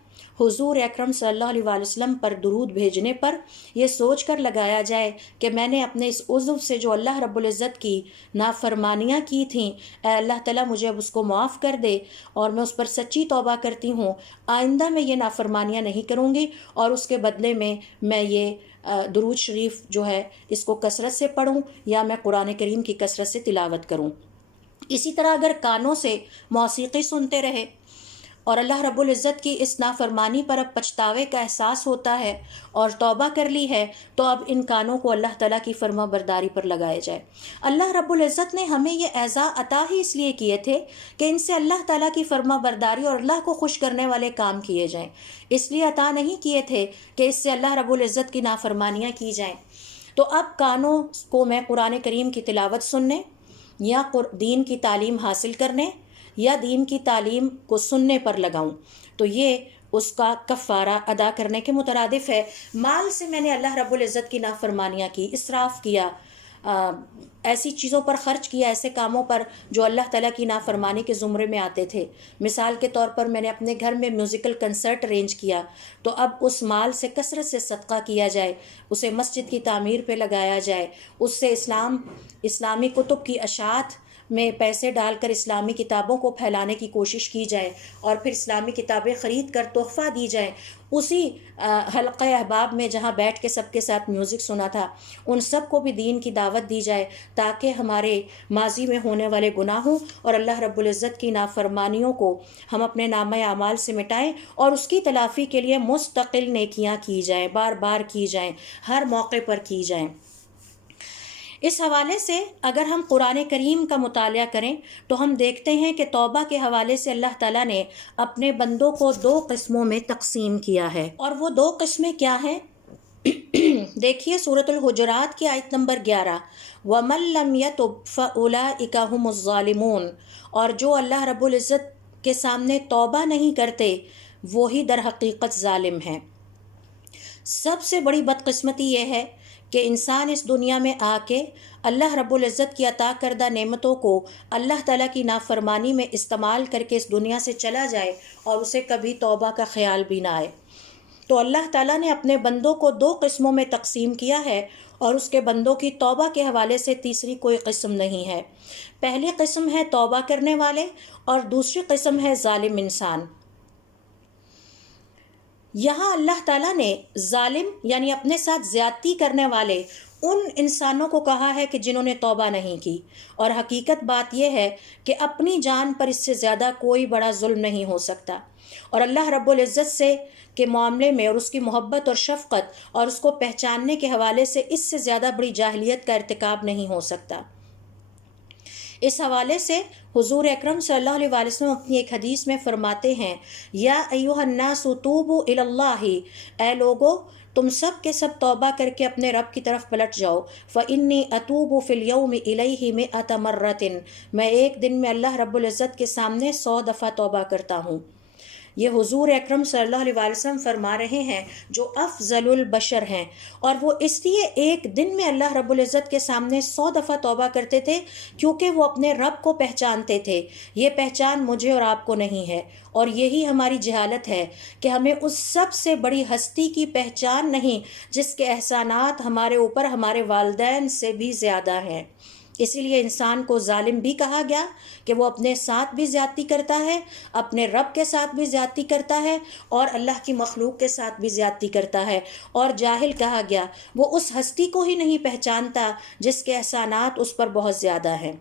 حضور اکرم صلی اللہ علیہ وآلہ وسلم پر درود بھیجنے پر یہ سوچ کر لگایا جائے کہ میں نے اپنے اس عضو سے جو اللہ رب العزت کی نافرمانیاں کی تھیں، اے اللہ تعالیٰ مجھے اب اس کو معاف کر دے اور میں اس پر سچی توبہ کرتی ہوں، آئندہ میں یہ نافرمانیاں نہیں کروں گی اور اس کے بدلے میں یہ درود شریف جو ہے اس کو کثرت سے پڑھوں یا میں قرآن کریم کی کثرت سے تلاوت کروں۔ اسی طرح اگر کانوں سے موسیقی سنتے رہے اور اللہ رب العزت کی اس نافرمانی پر اب پچھتاوے کا احساس ہوتا ہے اور توبہ کر لی ہے تو اب ان کانوں کو اللہ تعالیٰ کی فرما برداری پر لگائے جائے۔ اللہ رب العزت نے ہمیں یہ اعزاز عطا ہی اس لیے کیے تھے کہ ان سے اللہ تعالیٰ کی فرما برداری اور اللہ کو خوش کرنے والے کام کیے جائیں، اس لیے عطا نہیں کیے تھے کہ اس سے اللہ رب العزت کی نافرمانیاں کی جائیں۔ تو اب کانوں کو میں قرآن کریم کی تلاوت سننے یا دین کی تعلیم حاصل کرنے یا دین کی تعلیم کو سننے پر لگاؤں، تو یہ اس کا کفارہ ادا کرنے کے مترادف ہے۔ مال سے میں نے اللہ رب العزت کی نافرمانیاں کی، اسراف کیا، ایسی چیزوں پر خرچ کیا، ایسے کاموں پر جو اللہ تعالیٰ کی نافرمانی کے زمرے میں آتے تھے۔ مثال کے طور پر میں نے اپنے گھر میں میوزیکل کنسرٹ ارینج کیا، تو اب اس مال سے کثرت سے صدقہ کیا جائے، اسے مسجد کی تعمیر پہ لگایا جائے، اس سے اسلامی کتب کی اشاعت میں پیسے ڈال کر اسلامی کتابوں کو پھیلانے کی کوشش کی جائے اور پھر اسلامی کتابیں خرید کر تحفہ دی جائیں۔ اسی حلقہ احباب میں جہاں بیٹھ کے سب کے ساتھ میوزک سنا تھا، ان سب کو بھی دین کی دعوت دی جائے تاکہ ہمارے ماضی میں ہونے والے گناہوں اور اللہ رب العزت کی نافرمانیوں کو ہم اپنے نامہ اعمال سے مٹائیں اور اس کی تلافی کے لیے مستقل نیکیاں کی جائیں، بار بار کی جائیں، ہر موقع پر کی جائیں۔ اس حوالے سے اگر ہم قرآن کریم کا مطالعہ کریں تو ہم دیکھتے ہیں کہ توبہ کے حوالے سے اللہ تعالیٰ نے اپنے بندوں کو 2 قسموں میں تقسیم کیا ہے، اور وہ 2 قسمیں کیا ہیں؟ دیکھیے سورۃ الحجرات کی آیت نمبر 11، وَمَن لَّمْ يَتُبْ فَأُولَٰئِكَ هُمُ الظَّالِمُونَ، اور جو اللہ رب العزت کے سامنے توبہ نہیں کرتے وہی در حقیقت ظالم ہیں۔ سب سے بڑی بدقسمتی یہ ہے کہ انسان اس دنیا میں آ کے اللہ رب العزت کی عطا کردہ نعمتوں کو اللہ تعالیٰ کی نافرمانی میں استعمال کر کے اس دنیا سے چلا جائے اور اسے کبھی توبہ کا خیال بھی نہ آئے۔ تو اللہ تعالیٰ نے اپنے بندوں کو 2 قسموں میں تقسیم کیا ہے، اور اس کے بندوں کی توبہ کے حوالے سے تیسری کوئی قسم نہیں ہے۔ پہلی قسم ہے توبہ کرنے والے، اور دوسری قسم ہے ظالم انسان۔ یہاں اللہ تعالیٰ نے ظالم یعنی اپنے ساتھ زیادتی کرنے والے ان انسانوں کو کہا ہے کہ جنہوں نے توبہ نہیں کی، اور حقیقت بات یہ ہے کہ اپنی جان پر اس سے زیادہ کوئی بڑا ظلم نہیں ہو سکتا، اور اللہ رب العزت سے کے معاملے میں اور اس کی محبت اور شفقت اور اس کو پہچاننے کے حوالے سے اس سے زیادہ بڑی جاہلیت کا ارتکاب نہیں ہو سکتا۔ اس حوالے سے حضور اکرم صلی اللہ علیہ وسلم اپنی ایک حدیث میں فرماتے ہیں، یا ایھا الناس توبوا الی اللہ، اے لوگو تم سب کے سب توبہ کر کے اپنے رب کی طرف پلٹ جاؤ، فإنی اتوب فی اليوم الیہ 100 مرۃ، میں ایک دن میں اللہ رب العزت کے سامنے 100 دفعہ توبہ کرتا ہوں۔ یہ حضور اکرم صلی اللہ علیہ وسلم فرما رہے ہیں جو افضل البشر ہیں، اور وہ اس لیے ایک دن میں اللہ رب العزت کے سامنے 100 دفعہ توبہ کرتے تھے کیونکہ وہ اپنے رب کو پہچانتے تھے۔ یہ پہچان مجھے اور آپ کو نہیں ہے، اور یہی ہماری جہالت ہے کہ ہمیں اس سب سے بڑی ہستی کی پہچان نہیں جس کے احسانات ہمارے اوپر ہمارے والدین سے بھی زیادہ ہیں۔ اسی لیے انسان کو ظالم بھی کہا گیا کہ وہ اپنے ساتھ بھی زیادتی کرتا ہے، اپنے رب کے ساتھ بھی زیادتی کرتا ہے، اور اللہ کی مخلوق کے ساتھ بھی زیادتی کرتا ہے، اور جاہل کہا گیا وہ اس ہستی کو ہی نہیں پہچانتا جس کے احسانات اس پر بہت زیادہ ہیں۔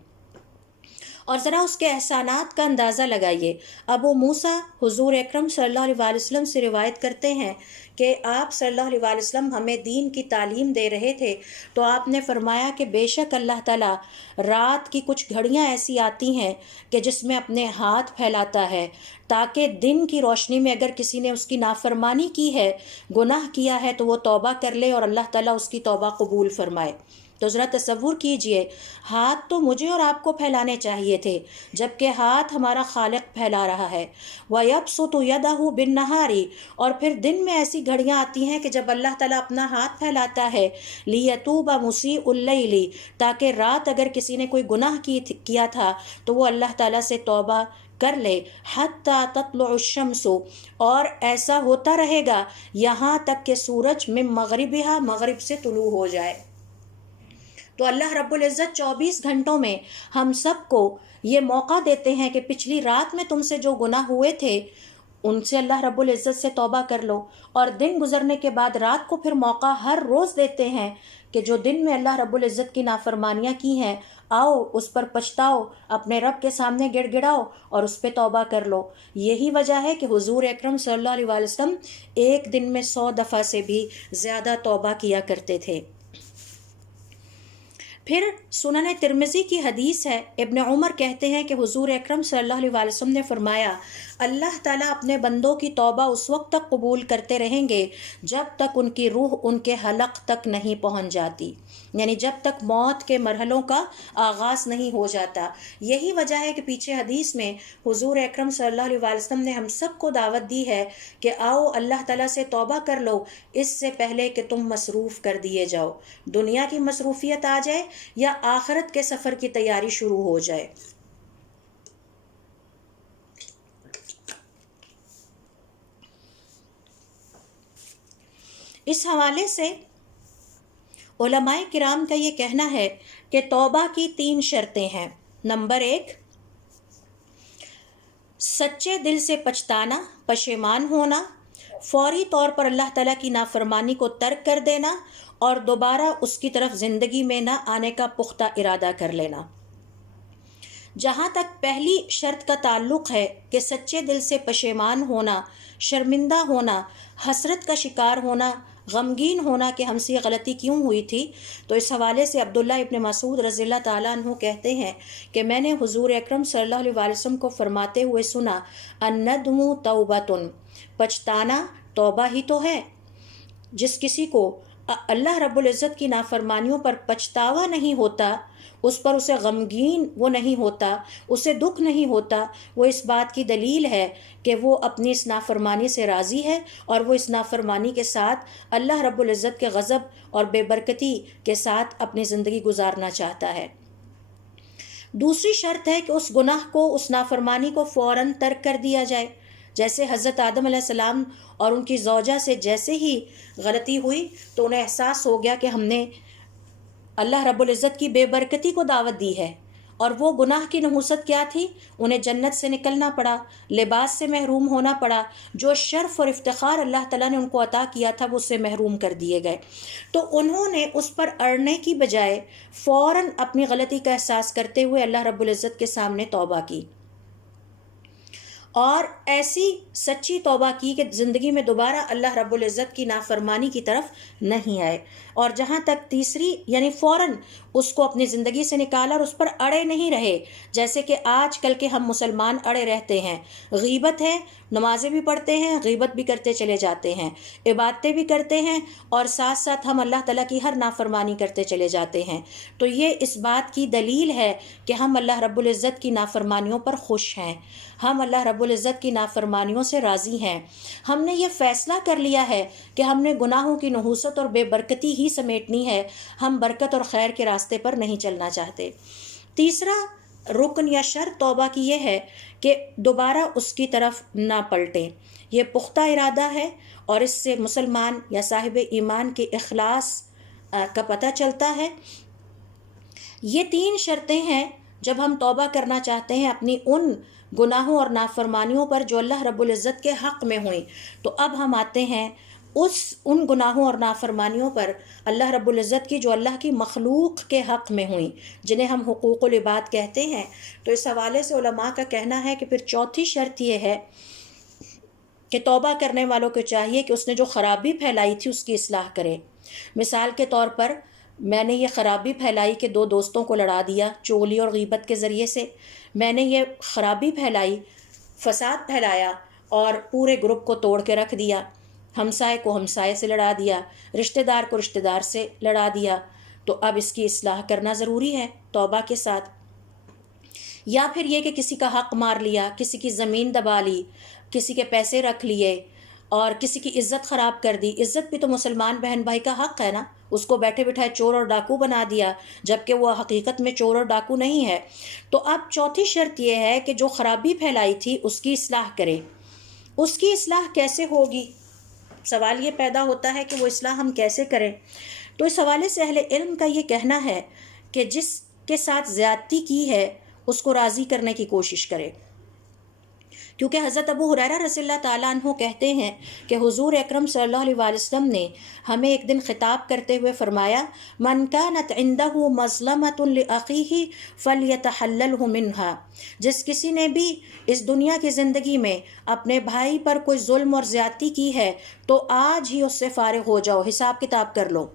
اور ذرا اس کے احسانات کا اندازہ لگائیے۔ ابو موسیٰ حضور اکرم صلی اللہ علیہ وسلم سے روایت کرتے ہیں کہ آپ صلی اللہ علیہ وسلم ہمیں دین کی تعلیم دے رہے تھے، تو آپ نے فرمایا کہ بے شک اللہ تعالیٰ رات کی کچھ گھڑیاں ایسی آتی ہیں کہ جس میں اپنے ہاتھ پھیلاتا ہے تاکہ دن کی روشنی میں اگر کسی نے اس کی نافرمانی کی ہے، گناہ کیا ہے، تو وہ توبہ کر لے اور اللہ تعالیٰ اس کی توبہ قبول فرمائے۔ تو ذرا تصور کیجئے، ہاتھ تو مجھے اور آپ کو پھیلانے چاہیے تھے، جبکہ ہاتھ ہمارا خالق پھیلا رہا ہے۔ وَيَبْسُطُ يَدَهُ بِالنَّهَارِ، اور پھر دن میں ایسی گھڑیاں آتی ہیں کہ جب اللہ تعالیٰ اپنا ہاتھ پھیلاتا ہے، لِيَتُوبَ مُسِيءُ اللَّيْلِ، تاکہ رات اگر کسی نے کوئی گناہ کیا تھا تو وہ اللہ تعالیٰ سے توبہ کر لے، حَتَّى تَطْلُعُ الشَّمْسُ، اور ایسا ہوتا رہے گا یہاں تک کہ سورج من مغربها، مغرب سے طلوع ہو جائے۔ تو اللہ رب العزت 24 گھنٹوں میں ہم سب کو یہ موقع دیتے ہیں کہ پچھلی رات میں تم سے جو گناہ ہوئے تھے ان سے اللہ رب العزت سے توبہ کر لو، اور دن گزرنے کے بعد رات کو پھر موقع ہر روز دیتے ہیں کہ جو دن میں اللہ رب العزت کی نافرمانیاں کی ہیں آؤ اس پر پچھتاؤ، اپنے رب کے سامنے گڑ گڑاؤ اور اس پہ توبہ کر لو۔ یہی وجہ ہے کہ حضور اکرم صلی اللہ علیہ وسلم ایک دن میں 100 دفعہ سے بھی زیادہ توبہ کیا کرتے تھے۔ پھر سنن ترمذی کی حدیث ہے، ابن عمر کہتے ہیں کہ حضور اکرم صلی اللہ علیہ وسلم نے فرمایا، اللہ تعالیٰ اپنے بندوں کی توبہ اس وقت تک قبول کرتے رہیں گے جب تک ان کی روح ان کے حلق تک نہیں پہنچ جاتی، یعنی جب تک موت کے مرحلوں کا آغاز نہیں ہو جاتا۔ یہی وجہ ہے کہ پیچھے حدیث میں حضور اکرم صلی اللہ علیہ وسلم نے ہم سب کو دعوت دی ہے کہ آؤ اللہ تعالیٰ سے توبہ کر لو اس سے پہلے کہ تم مصروف کر دیے جاؤ، دنیا کی مصروفیت آ جائے یا آخرت کے سفر کی تیاری شروع ہو جائے۔ اس حوالے سے علماء کرام کا یہ کہنا ہے کہ توبہ کی 3 شرطیں ہیں۔ نمبر 1، سچے دل سے پچھتانا، پشیمان ہونا، فوری طور پر اللہ تعالیٰ کی نافرمانی کو ترک کر دینا، اور دوبارہ اس کی طرف زندگی میں نہ آنے کا پختہ ارادہ کر لینا۔ جہاں تک پہلی شرط کا تعلق ہے کہ سچے دل سے پشیمان ہونا، شرمندہ ہونا، حسرت کا شکار ہونا، غمگین ہونا کہ ہم سے یہ غلطی کیوں ہوئی تھی، تو اس حوالے سے عبداللہ ابن مسعود رضی اللہ تعالیٰ عنہ کہتے ہیں کہ میں نے حضور اکرم صلی اللہ علیہ وسلم کو فرماتے ہوئے سنا، الندم توبۃ، پچھتانا توبہ ہی تو ہے۔ جس کسی کو اللہ رب العزت کی نافرمانیوں پر پچھتاوا نہیں ہوتا، اس پر اسے غمگین وہ نہیں ہوتا، اسے دکھ نہیں ہوتا، وہ اس بات کی دلیل ہے کہ وہ اپنی اس نافرمانی سے راضی ہے اور وہ اس نافرمانی کے ساتھ اللہ رب العزت کے غضب اور بے برکتی کے ساتھ اپنی زندگی گزارنا چاہتا ہے۔ دوسری شرط ہے کہ اس گناہ کو، اس نافرمانی کو فوراً ترک کر دیا جائے۔ جیسے حضرت آدم علیہ السلام اور ان کی زوجہ سے جیسے ہی غلطی ہوئی تو انہیں احساس ہو گیا کہ ہم نے اللہ رب العزت کی بے برکتی کو دعوت دی ہے، اور وہ گناہ کی نحوست کیا تھی؟ انہیں جنت سے نکلنا پڑا، لباس سے محروم ہونا پڑا، جو شرف اور افتخار اللہ تعالیٰ نے ان کو عطا کیا تھا وہ اس سے محروم کر دیے گئے۔ تو انہوں نے اس پر اڑنے کی بجائے فوراً اپنی غلطی کا احساس کرتے ہوئے اللہ رب العزت کے سامنے توبہ کی، اور ایسی سچی توبہ کی کہ زندگی میں دوبارہ اللہ رب العزت کی نافرمانی کی طرف نہیں آئے۔ اور جہاں تک تیسری یعنی فوراً اس کو اپنی زندگی سے نکالا اور اس پر اڑے نہیں رہے، جیسے کہ آج کل کے ہم مسلمان اڑے رہتے ہیں۔ غیبت ہے، نمازیں بھی پڑھتے ہیں، غیبت بھی کرتے چلے جاتے ہیں، عبادتیں بھی کرتے ہیں، اور ساتھ ساتھ ہم اللہ تعالیٰ کی ہر نافرمانی کرتے چلے جاتے ہیں۔ تو یہ اس بات کی دلیل ہے کہ ہم اللہ رب العزت کی نافرمانیوں پر خوش ہیں، ہم اللہ رب العزت کی نافرمانیوں سے راضی ہیں۔ ہم نے یہ فیصلہ کر لیا ہے کہ ہم نے گناہوں کی نحوست اور بے برکتی ہی سمیٹنی ہے، ہم برکت اور خیر کے راستے پر نہیں چلنا چاہتے۔ تیسرا رکن یا شرط توبہ کی یہ ہے کہ دوبارہ اس کی طرف نہ پلٹیں۔ یہ پختہ ارادہ ہے، اور اس سے مسلمان یا صاحب ایمان کے اخلاص کا پتہ چلتا ہے۔ یہ تین شرطیں ہیں جب ہم توبہ کرنا چاہتے ہیں اپنی ان گناہوں اور نافرمانیوں پر جو اللہ رب العزت کے حق میں ہوئیں۔ تو اب ہم آتے ہیں ان گناہوں اور نافرمانیوں پر اللہ رب العزت کی جو اللہ کی مخلوق کے حق میں ہوئیں، جنہیں ہم حقوق العباد کہتے ہیں۔ تو اس حوالے سے علماء کا کہنا ہے کہ پھر چوتھی شرط یہ ہے کہ توبہ کرنے والوں کو چاہیے کہ اس نے جو خرابی پھیلائی تھی اس کی اصلاح کرے۔ مثال کے طور پر میں نے یہ خرابی پھیلائی کہ دو دوستوں کو لڑا دیا چغلی اور غیبت کے ذریعے سے، میں نے یہ خرابی پھیلائی، فساد پھیلایا اور پورے گروپ کو توڑ کے رکھ دیا، ہمسائے کو ہمسائے سے لڑا دیا، رشتہ دار کو رشتہ دار سے لڑا دیا۔ تو اب اس کی اصلاح کرنا ضروری ہے توبہ کے ساتھ۔ یا پھر یہ کہ کسی کا حق مار لیا، کسی کی زمین دبا لی، کسی کے پیسے رکھ لیے اور کسی کی عزت خراب کر دی۔ عزت بھی تو مسلمان بہن بھائی کا حق ہے نا، اس کو بیٹھے بٹھائے چور اور ڈاکو بنا دیا جبکہ وہ حقیقت میں چور اور ڈاکو نہیں ہے۔ تو اب چوتھی شرط یہ ہے کہ جو خرابی پھیلائی تھی اس کی اصلاح کرے۔ اس کی اصلاح کیسے ہوگی؟ سوال یہ پیدا ہوتا ہے کہ وہ اصلاح ہم کیسے کریں؟ تو اس حوالے سے اہل علم کا یہ کہنا ہے کہ جس کے ساتھ زیادتی کی ہے اس کو راضی کرنے کی کوشش کرے، کیونکہ حضرت ابو ہریرہ رضی اللہ تعالیٰ عنہ کہتے ہیں کہ حضور اکرم صلی اللہ علیہ وسلم نے ہمیں ایک دن خطاب کرتے ہوئے فرمایا، من كانت عنده مظلمة لأخيه فليتحلله منها، جس کسی نے بھی اس دنیا کی زندگی میں اپنے بھائی پر کوئی ظلم اور زیادتی کی ہے تو آج ہی اس سے فارغ ہو جاؤ، حساب کتاب کر لو۔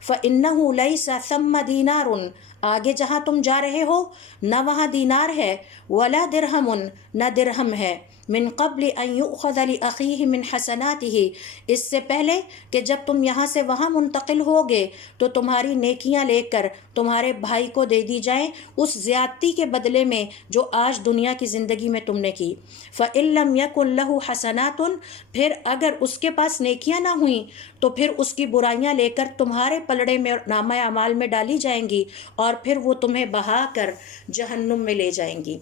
فَإِنَّهُ لَيْسَ ثَمَّ دِينَارٌ، آگے جہاں تم جا رہے ہو نہ وہاں دینار ہے، ولا درہم، نہ درہم ہے، من قبل ان یؤخذ لأخیہ من حسناتہ، اس سے پہلے کہ جب تم یہاں سے وہاں منتقل ہوگے تو تمہاری نیکیاں لے کر تمہارے بھائی کو دے دی جائیں اس زیادتی کے بدلے میں جو آج دنیا کی زندگی میں تم نے کی۔ فَإِن لَّمْ يَكُن لَّهُ حَسَنَاتٌ، پھر اگر اس کے پاس نیکیاں نہ ہوئیں تو پھر اس کی برائیاں لے کر تمہارے پلڑے میں اور نامہ اعمال میں ڈالی جائیں گی، اور پھر وہ تمہیں بہا کر جہنم میں لے جائیں گی۔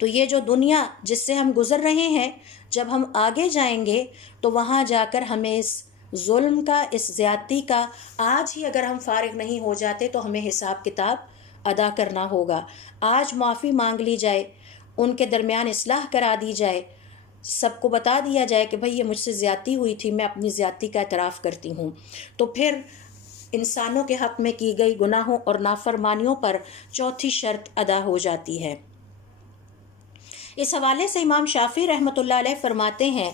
تو یہ جو دنیا جس سے ہم گزر رہے ہیں، جب ہم آگے جائیں گے تو وہاں جا کر ہمیں اس ظلم کا، اس زیادتی کا، آج ہی اگر ہم فارغ نہیں ہو جاتے تو ہمیں حساب کتاب ادا کرنا ہوگا۔ آج معافی مانگ لی جائے، ان کے درمیان اصلاح کرا دی جائے، سب کو بتا دیا جائے کہ بھئی یہ مجھ سے زیادتی ہوئی تھی، میں اپنی زیادتی کا اعتراف کرتی ہوں، تو پھر انسانوں کے حق میں کی گئی گناہوں اور نافرمانیوں پر چوتھی شرط ادا ہو جاتی ہے۔ اس حوالے سے امام شافعی رحمۃ اللہ علیہ فرماتے ہیں،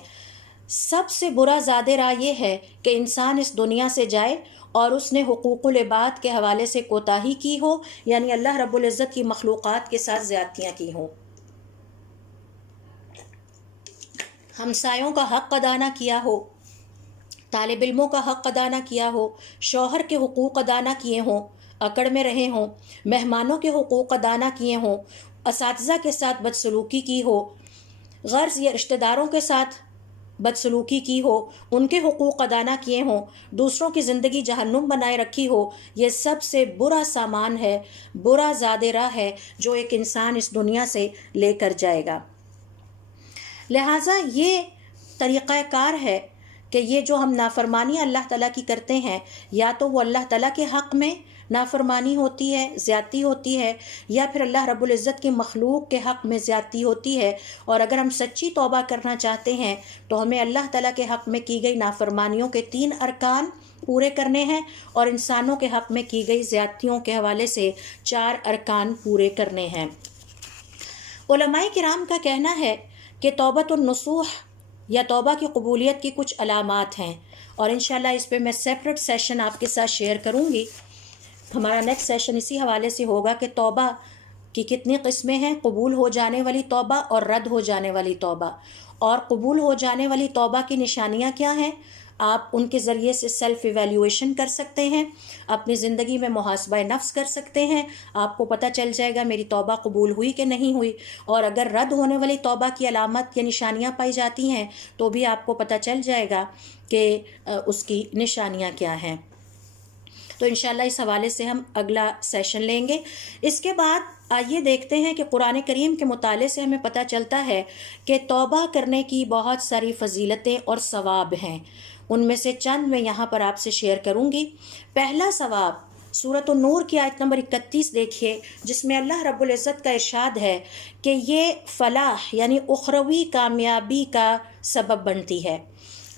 سب سے برا زاد راہ یہ ہے کہ انسان اس دنیا سے جائے اور اس نے حقوق العباد کے حوالے سے کوتاہی کی ہو، یعنی اللہ رب العزت کی مخلوقات کے ساتھ زیادتیاں کی ہوں، ہمسایوں کا حق ادا نہ کیا ہو، طالب علموں کا حق ادا نہ کیا ہو، شوہر کے حقوق ادا نہ کیے ہوں، اکڑ میں رہے ہوں، مہمانوں کے حقوق ادا نہ کیے ہوں، اساتذہ کے ساتھ بدسلوکی کی ہو، غرض یا رشتہ داروں کے ساتھ بدسلوکی کی ہو، ان کے حقوق ادا نہ کیے ہوں، دوسروں کی زندگی جہنم بنائے رکھی ہو، یہ سب سے برا سامان ہے، برا زاد راہ ہے جو ایک انسان اس دنیا سے لے کر جائے گا۔ لہٰذا یہ طریقہ کار ہے کہ یہ جو ہم نافرمانی اللہ تعالیٰ کی کرتے ہیں، یا تو وہ اللہ تعالیٰ کے حق میں نافرمانی ہوتی ہے، زیادتی ہوتی ہے، یا پھر اللہ رب العزت کی مخلوق کے حق میں زیادتی ہوتی ہے۔ اور اگر ہم سچی توبہ کرنا چاہتے ہیں تو ہمیں اللہ تعالیٰ کے حق میں کی گئی نافرمانیوں کے 3 ارکان پورے کرنے ہیں، اور انسانوں کے حق میں کی گئی زیادتیوں کے حوالے سے 4 ارکان پورے کرنے ہیں۔ علماء کرام کا کہنا ہے کہ توبۃ النصوح یا توبہ کی قبولیت کی کچھ علامات ہیں، اور انشاءاللہ اس پہ میں سیپریٹ سیشن آپ کے ساتھ شیئر کروں گی۔ ہمارا نیکسٹ سیشن اسی حوالے سے ہوگا کہ توبہ کی کتنی قسمیں ہیں، قبول ہو جانے والی توبہ اور رد ہو جانے والی توبہ، اور قبول ہو جانے والی توبہ کی نشانیاں کیا ہیں۔ آپ ان کے ذریعے سے سیلف ایویلیویشن کر سکتے ہیں، اپنی زندگی میں محاسبہ نفس کر سکتے ہیں، آپ کو پتہ چل جائے گا میری توبہ قبول ہوئی کہ نہیں ہوئی، اور اگر رد ہونے والی توبہ کی علامت یا نشانیاں پائی جاتی ہیں تو بھی آپ کو پتہ چل جائے گا کہ اس کی نشانیاں کیا ہیں۔ تو انشاءاللہ اس حوالے سے ہم اگلا سیشن لیں گے۔ اس کے بعد آئیے دیکھتے ہیں کہ قرآن کریم کے مطالعے سے ہمیں پتہ چلتا ہے کہ توبہ کرنے کی بہت ساری فضیلتیں اور ثواب ہیں، ان میں سے چند میں یہاں پر آپ سے شیئر کروں گی۔ پہلا ثواب سورۃ النور کی آیت نمبر 31 دیکھیے، جس میں اللہ رب العزت کا ارشاد ہے کہ یہ فلاح یعنی اخروی کامیابی کا سبب بنتی ہے۔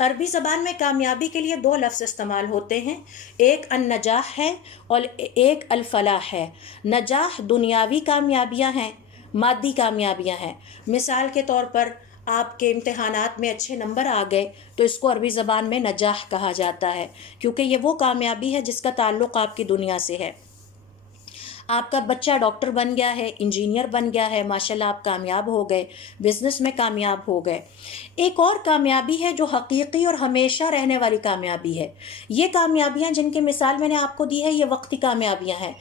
عربی زبان میں کامیابی کے لیے 2 لفظ استعمال ہوتے ہیں، ایک النجاح ہے اور ایک الفلاح ہے۔ نجاح دنیاوی کامیابیاں ہیں، مادی کامیابیاں ہیں۔ مثال کے طور پر آپ کے امتحانات میں اچھے نمبر آ گئے تو اس کو عربی زبان میں نجاح کہا جاتا ہے، کیونکہ یہ وہ کامیابی ہے جس کا تعلق آپ کی دنیا سے ہے۔ آپ کا بچہ ڈاکٹر بن گیا ہے، انجینئر بن گیا ہے، ماشاءاللہ آپ کامیاب ہو گئے، بزنس میں کامیاب ہو گئے۔ ایک اور کامیابی ہے جو حقیقی اور ہمیشہ رہنے والی کامیابی ہے۔ یہ کامیابیاں جن کی مثال میں نے آپ کو دی ہے، یہ وقتی کامیابیاں ہیں۔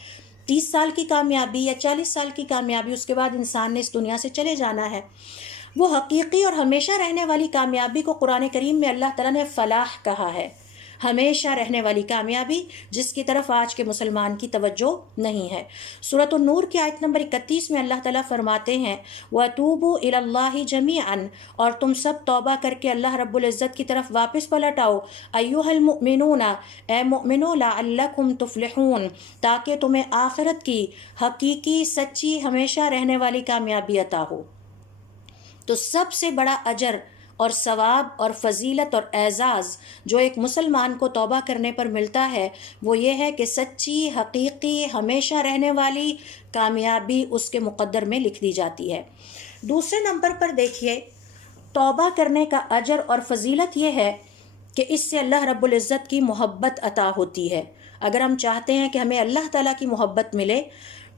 30 سال کی کامیابی یا 40 سال کی کامیابی، اس کے بعد انسان نے اس دنیا سے چلے جانا ہے۔ وہ حقیقی اور ہمیشہ رہنے والی کامیابی کو قرآن کریم میں اللہ تعالیٰ نے فلاح کہا ہے، ہمیشہ رہنے والی کامیابی، جس کی طرف آج کے مسلمان کی توجہ نہیں ہے۔ سورۃ النور کی آیت نمبر 31 میں اللہ تعالیٰ فرماتے ہیں وَتُوبُوا إِلَى اللَّهِ جَمِيعًا، اور تم سب توبہ کر کے اللہ رب العزت کی طرف واپس پلٹ آؤ، أَيُّهَا الْمُؤْمِنُونَ، اے مؤمنو، لَعَلَّكُمْ تُفْلِحُونَ، تاکہ تمہیں آخرت کی حقیقی، سچی، ہمیشہ رہنے والی کامیابی عطا ہو۔ تو سب سے بڑا اجر اور ثواب اور فضیلت اور اعزاز جو ایک مسلمان کو توبہ کرنے پر ملتا ہے وہ یہ ہے کہ سچی، حقیقی، ہمیشہ رہنے والی کامیابی اس کے مقدر میں لکھ دی جاتی ہے۔ دوسرے نمبر پر دیکھیے، توبہ کرنے کا اجر اور فضیلت یہ ہے کہ اس سے اللہ رب العزت کی محبت عطا ہوتی ہے۔ اگر ہم چاہتے ہیں کہ ہمیں اللہ تعالیٰ کی محبت ملے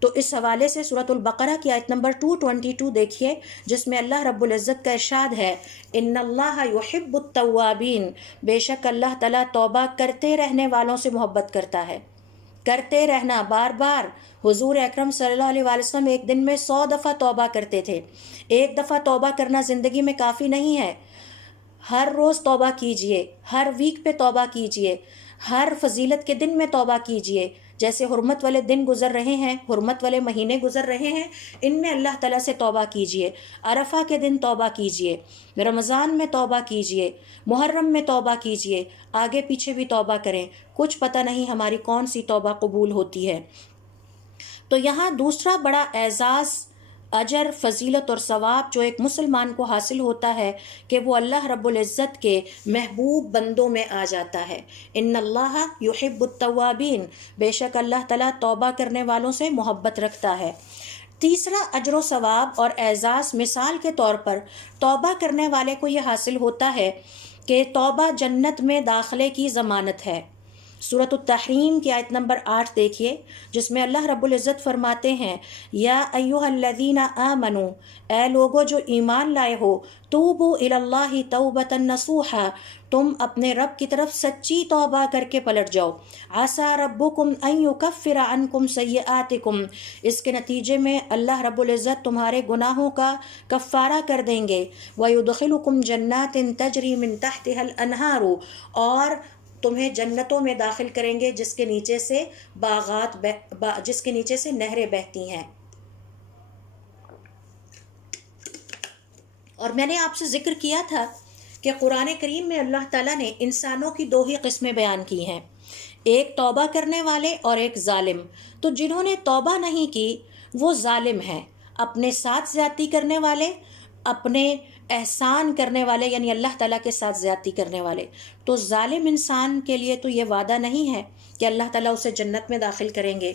تو اس حوالے سے سورۃ البقرہ کی آیت نمبر 222 دیکھیے، جس میں اللہ رب العزت کا ارشاد ہے ان اللہ یحب التوابین، بے شک اللہ تعالیٰ توبہ کرتے رہنے والوں سے محبت کرتا ہے۔ کرتے رہنا، بار بار۔ حضور اکرم صلی اللہ علیہ وسلم ایک دن میں 100 دفعہ توبہ کرتے تھے۔ ایک دفعہ توبہ کرنا زندگی میں کافی نہیں ہے، ہر روز توبہ کیجئے، ہر ویک پہ توبہ کیجئے، ہر فضیلت کے دن میں توبہ کیجئے۔ جیسے حرمت والے دن گزر رہے ہیں، حرمت والے مہینے گزر رہے ہیں، ان میں اللہ تعالیٰ سے توبہ کیجئے۔ عرفہ کے دن توبہ کیجئے، رمضان میں توبہ کیجئے، محرم میں توبہ کیجئے، آگے پیچھے بھی توبہ کریں، کچھ پتہ نہیں ہماری کون سی توبہ قبول ہوتی ہے۔ تو یہاں دوسرا بڑا اعزاز، اجر، فضیلت اور ثواب جو ایک مسلمان کو حاصل ہوتا ہے کہ وہ اللہ رب العزت کے محبوب بندوں میں آ جاتا ہے۔ ان اللہ یحب التوابین، بے شک اللہ تعالیٰ توبہ کرنے والوں سے محبت رکھتا ہے۔ تیسرا اجر و ثواب اور اعزاز، مثال کے طور پر توبہ کرنے والے کو یہ حاصل ہوتا ہے کہ توبہ جنت میں داخلے کی ضمانت ہے۔ سورۃ التحریم کی آیت نمبر 8 دیکھیے، جس میں اللہ رب العزت فرماتے ہیں یا ایھا الذین آمنو، اے لوگو جو ایمان لائے ہو، توبوا الی اللہ توبۃ نصوحا، تم اپنے رب کی طرف سچی توبہ کر کے پلٹ جاؤ، عسیٰ ربکم ان یکفر عنکم سیئاتکم، اس کے نتیجے میں اللہ رب العزت تمہارے گناہوں کا کفارہ کر دیں گے، ویدخلکم جنات تجری من تحتها الانہار، اور تمہیں جنتوں میں داخل کریں گے جس کے نیچے سے جس کے نیچے سے نہریں بہتی ہیں۔ اور میں نے آپ سے ذکر کیا تھا کہ قرآن کریم میں اللہ تعالیٰ نے انسانوں کی 2 ہی قسمیں بیان کی ہیں، ایک توبہ کرنے والے اور ایک ظالم۔ تو جنہوں نے توبہ نہیں کی وہ ظالم ہیں، اپنے ساتھ زیادتی کرنے والے، اپنے احسان کرنے والے، یعنی اللہ تعالیٰ کے ساتھ زیادتی کرنے والے۔ تو ظالم انسان کے لیے تو یہ وعدہ نہیں ہے کہ اللہ تعالیٰ اسے جنت میں داخل کریں گے۔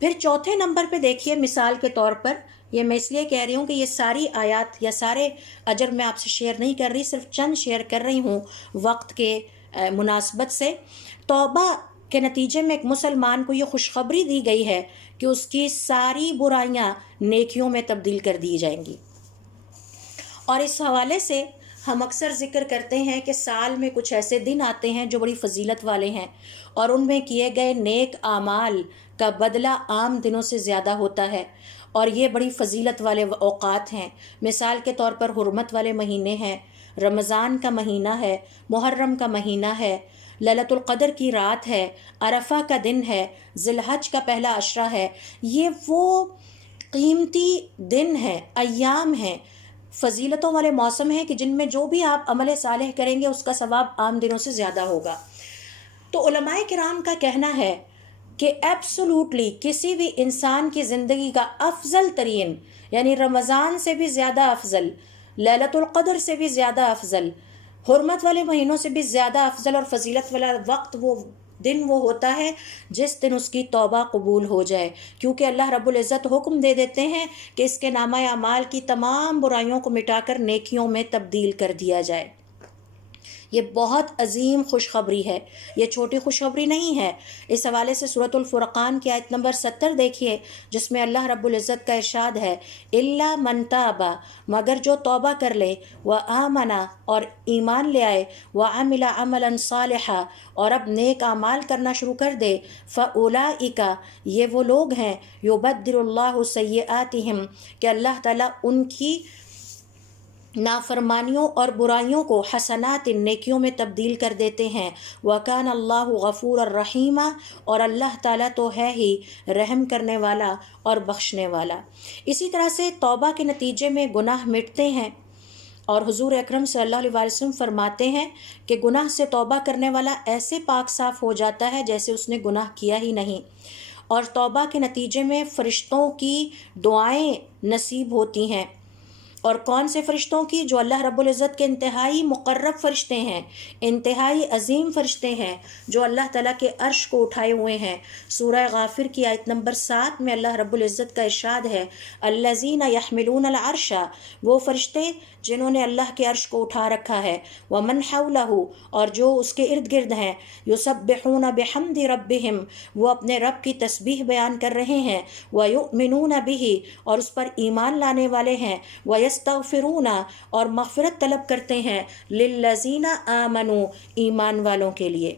پھر چوتھے نمبر پہ دیکھیے، مثال کے طور پر، یہ میں اس لیے کہہ رہی ہوں کہ یہ ساری آیات یا سارے اجر میں آپ سے شیئر نہیں کر رہی، صرف چند شیئر کر رہی ہوں وقت کے مناسبت سے۔ توبہ کے نتیجے میں ایک مسلمان کو یہ خوشخبری دی گئی ہے کہ اس کی ساری برائیاں نیکیوں میں تبدیل کر دی جائیں گی۔ اور اس حوالے سے ہم اکثر ذکر کرتے ہیں کہ سال میں کچھ ایسے دن آتے ہیں جو بڑی فضیلت والے ہیں، اور ان میں کیے گئے نیک اعمال کا بدلہ عام دنوں سے زیادہ ہوتا ہے، اور یہ بڑی فضیلت والے اوقات ہیں۔ مثال کے طور پر حرمت والے مہینے ہیں، رمضان کا مہینہ ہے، محرم کا مہینہ ہے، لیلۃ القدر کی رات ہے، عرفہ کا دن ہے، ذی الحج کا پہلا عشرہ ہے۔ یہ وہ قیمتی دن ہیں، ایام ہیں، فضیلتوں والے موسم ہیں کہ جن میں جو بھی آپ عمل صالح کریں گے اس کا ثواب عام دنوں سے زیادہ ہوگا۔ تو علماء کرام کا کہنا ہے کہ ایبسولوٹلی کسی بھی انسان کی زندگی کا افضل ترین، یعنی رمضان سے بھی زیادہ افضل، لیلۃ القدر سے بھی زیادہ افضل، حرمت والے مہینوں سے بھی زیادہ افضل اور فضیلت والا وقت وہ دن وہ ہوتا ہے جس دن اس کی توبہ قبول ہو جائے، کیونکہ اللہ رب العزت حکم دے دیتے ہیں کہ اس کے نامہ اعمال کی تمام برائیوں کو مٹا کر نیکیوں میں تبدیل کر دیا جائے۔ یہ بہت عظیم خوشخبری ہے، یہ چھوٹی خوشخبری نہیں ہے۔ اس حوالے سے سورۃ الفرقان کی آیت نمبر 70 دیکھیے، جس میں اللہ رب العزت کا ارشاد ہے الا من تاب، مگر جو توبہ کر لے، وآمن، اور ایمان لے آئے، وعمل عملا صالحا، اور اب نیک اعمال کرنا شروع کر دے، فاولئک، یہ وہ لوگ ہیں، یبدل اللہ سیئاتہم، کہ اللہ تعالیٰ ان کی نافرمانیوں اور برائیوں کو حسنات، نیکیوں میں تبدیل کر دیتے ہیں، وَكَانَ اللَّهُ غَفُورًا رَحِيمًا، اور اللہ تعالیٰ تو ہے ہی رحم کرنے والا اور بخشنے والا۔ اسی طرح سے توبہ کے نتیجے میں گناہ مٹتے ہیں، اور حضور اکرم صلی اللہ علیہ وسلم فرماتے ہیں کہ گناہ سے توبہ کرنے والا ایسے پاک صاف ہو جاتا ہے جیسے اس نے گناہ کیا ہی نہیں، اور توبہ کے نتیجے میں فرشتوں کی دعائیں نصیب ہوتی ہیں۔ اور کون سے فرشتوں کی؟ جو اللہ رب العزت کے انتہائی مقرب فرشتے ہیں، انتہائی عظیم فرشتے ہیں، جو اللہ تعالیٰ کے عرش کو اٹھائے ہوئے ہیں۔ سورہ غافر کی آیت نمبر 7 میں اللہ رب العزت کا ارشاد ہے الذین یحملون العرش، وہ فرشتے جنہوں نے اللہ کے عرش کو اٹھا رکھا ہے، ومن حولہ، اور جو اس کے ارد گرد ہیں، یسبحون بحمد ربہم، وہ اپنے رب کی تسبیح بیان کر رہے ہیں، ویؤمنون بہ، اور اس پر ایمان لانے والے ہیں، ویستغفرون، اور مغفرت طلب کرتے ہیں، للذین آمنوا، ایمان والوں کے لیے۔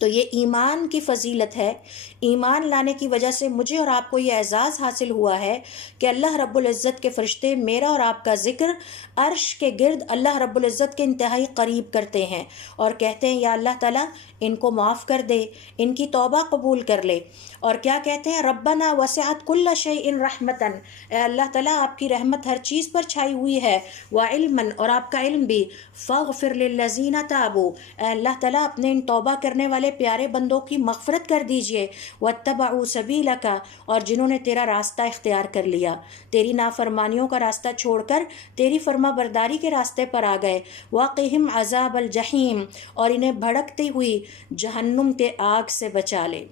تو یہ ایمان کی فضیلت ہے۔ ایمان لانے کی وجہ سے مجھے اور آپ کو یہ اعزاز حاصل ہوا ہے کہ اللہ رب العزت کے فرشتے میرا اور آپ کا ذکر عرش کے گرد اللہ رب العزت کے انتہائی قریب کرتے ہیں، اور کہتے ہیں یا اللہ تعالیٰ ان کو معاف کر دے، ان کی توبہ قبول کر لے۔ اور کیا کہتے ہیں؟ ربنا وسعت کل شیء رحمتا، اے اللہ تعالیٰ آپ کی رحمت ہر چیز پر چھائی ہوئی ہے، وعلما، اور آپ کا علم بھی، فاغفر للذین تابوا، اے اللہ تعالیٰ اپنے ان توبہ کرنے والے پیارے بندوں کی مغفرت کر دیجئے، واتبعوا سبیلک، اور جنہوں نے تیرا راستہ اختیار کر لیا، تیری نافرمانیوں کا راستہ چھوڑ کر تیری فرما برداری کے راستے پر آ گئے، وقہم عذاب الجحیم، اور انہیں بھڑکتی ہوئی جہنم کے آگ سے بچا لے۔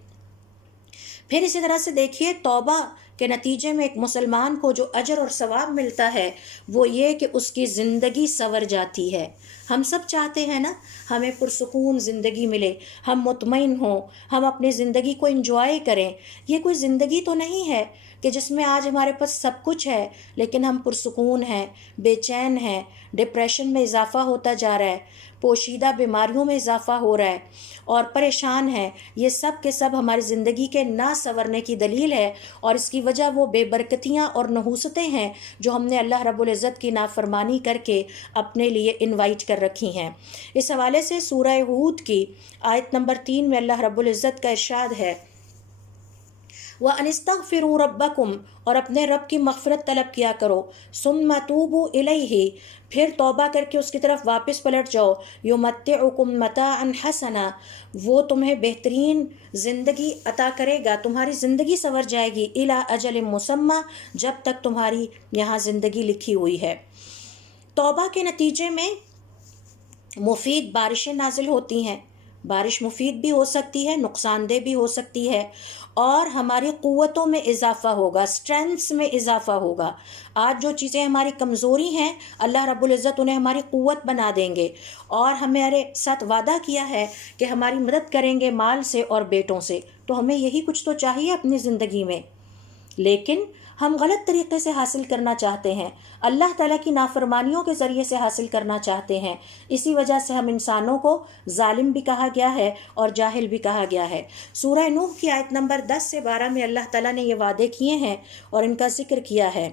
پھر اسی طرح سے دیکھیے توبہ کے نتیجے میں ایک مسلمان کو جو اجر اور ثواب ملتا ہے وہ یہ کہ اس کی زندگی سنور جاتی ہے۔ ہم سب چاہتے ہیں نا ہمیں پرسکون زندگی ملے، ہم مطمئن ہوں، ہم اپنی زندگی کو انجوائے کریں۔ یہ کوئی زندگی تو نہیں ہے کہ جس میں آج ہمارے پاس سب کچھ ہے لیکن ہم پرسکون ہیں، بے چین ہیں، ڈپریشن میں اضافہ ہوتا جا رہا ہے، پوشیدہ بیماریوں میں اضافہ ہو رہا ہے اور پریشان ہیں۔ یہ سب کے سب ہماری زندگی کے نہ سنورنے کی دلیل ہے، اور اس کی وجہ وہ بے برکتیاں اور نحوستیں ہیں جو ہم نے اللہ رب العزت کی نافرمانی کر کے اپنے لیے انوائٹ کر رکھی ہیں۔ اس حوالے سے سورہ ہود کی آیت نمبر 3 میں اللہ رب العزت کا ارشاد ہے، وَأَنِ اسْتَغْفِرُوا رَبَّكُمْ، اور اپنے رب کی مغفرت طلب کیا کرو، ثُمَّ تُوبُوا إِلَيْهِ، پھر توبہ کر کے اس کی طرف واپس پلٹ جاؤ، يُمَتِّعُكُمْ مَتَاعًا حَسَنًا، وہ تمہیں بہترین زندگی عطا کرے گا، تمہاری زندگی سنور جائے گی، إِلَىٰ أَجَلٍ مُّسَمًّى، جب تک تمہاری یہاں زندگی لکھی ہوئی ہے۔ توبہ کے نتیجے میں مفید بارشیں نازل ہوتی ہیں، بارش مفید بھی ہو سکتی ہے، نقصان دہ بھی ہو سکتی ہے، اور ہماری قوتوں میں اضافہ ہوگا، اسٹرینتھس میں اضافہ ہوگا۔ آج جو چیزیں ہماری کمزوری ہیں اللہ رب العزت انہیں ہماری قوت بنا دیں گے، اور ہمارے ساتھ وعدہ کیا ہے کہ ہماری مدد کریں گے مال سے اور بیٹوں سے۔ تو ہمیں یہی کچھ تو چاہیے اپنی زندگی میں، لیکن ہم غلط طریقے سے حاصل کرنا چاہتے ہیں، اللہ تعالیٰ کی نافرمانیوں کے ذریعے سے حاصل کرنا چاہتے ہیں۔ اسی وجہ سے ہم انسانوں کو ظالم بھی کہا گیا ہے اور جاہل بھی کہا گیا ہے۔ سورہ نوح کی آیت نمبر 10 سے 12 میں اللہ تعالیٰ نے یہ وعدے کیے ہیں اور ان کا ذکر کیا ہے،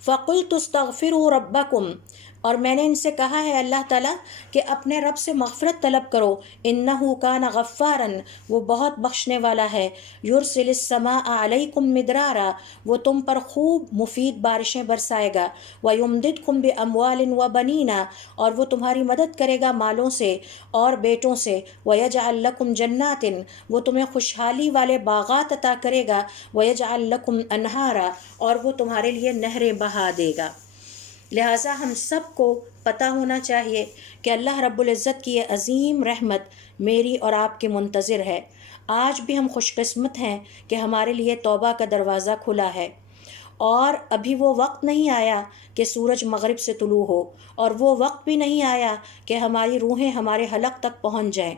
فَقُلْتُ اسْتَغْفِرُوا رَبَّكُمْ، اور میں نے ان سے کہا ہے اللہ تعالیٰ کہ اپنے رب سے مغفرت طلب کرو، إِنَّهُ كَانَ غَفَّارًا، وہ بہت بخشنے والا ہے، يُرْسِلِ السَّمَاءَ عَلَيْكُمْ مِدْرَارًا، وہ تم پر خوب مفید بارشیں برسائے گا، وَيُمْدِدْكُمْ بِأَمْوَالٍ وَبَنِينَ، اور وہ تمہاری مدد کرے گا مالوں سے اور بیٹوں سے، وَيَجْعَلْ لَكُمْ جَنَّاتٍ، وہ تمہیں خوشحالی والے باغات عطا کرے گا، وَيَجْعَلْ لَكُمْ أَنْهَارًا، اور وہ تمہارے لیے نہریں بہا دے گا۔ لہٰذا ہم سب کو پتہ ہونا چاہیے کہ اللہ رب العزت کی یہ عظیم رحمت میری اور آپ کے منتظر ہے۔ آج بھی ہم خوش قسمت ہیں کہ ہمارے لیے توبہ کا دروازہ کھلا ہے، اور ابھی وہ وقت نہیں آیا کہ سورج مغرب سے طلوع ہو، اور وہ وقت بھی نہیں آیا کہ ہماری روحیں ہمارے حلق تک پہنچ جائیں۔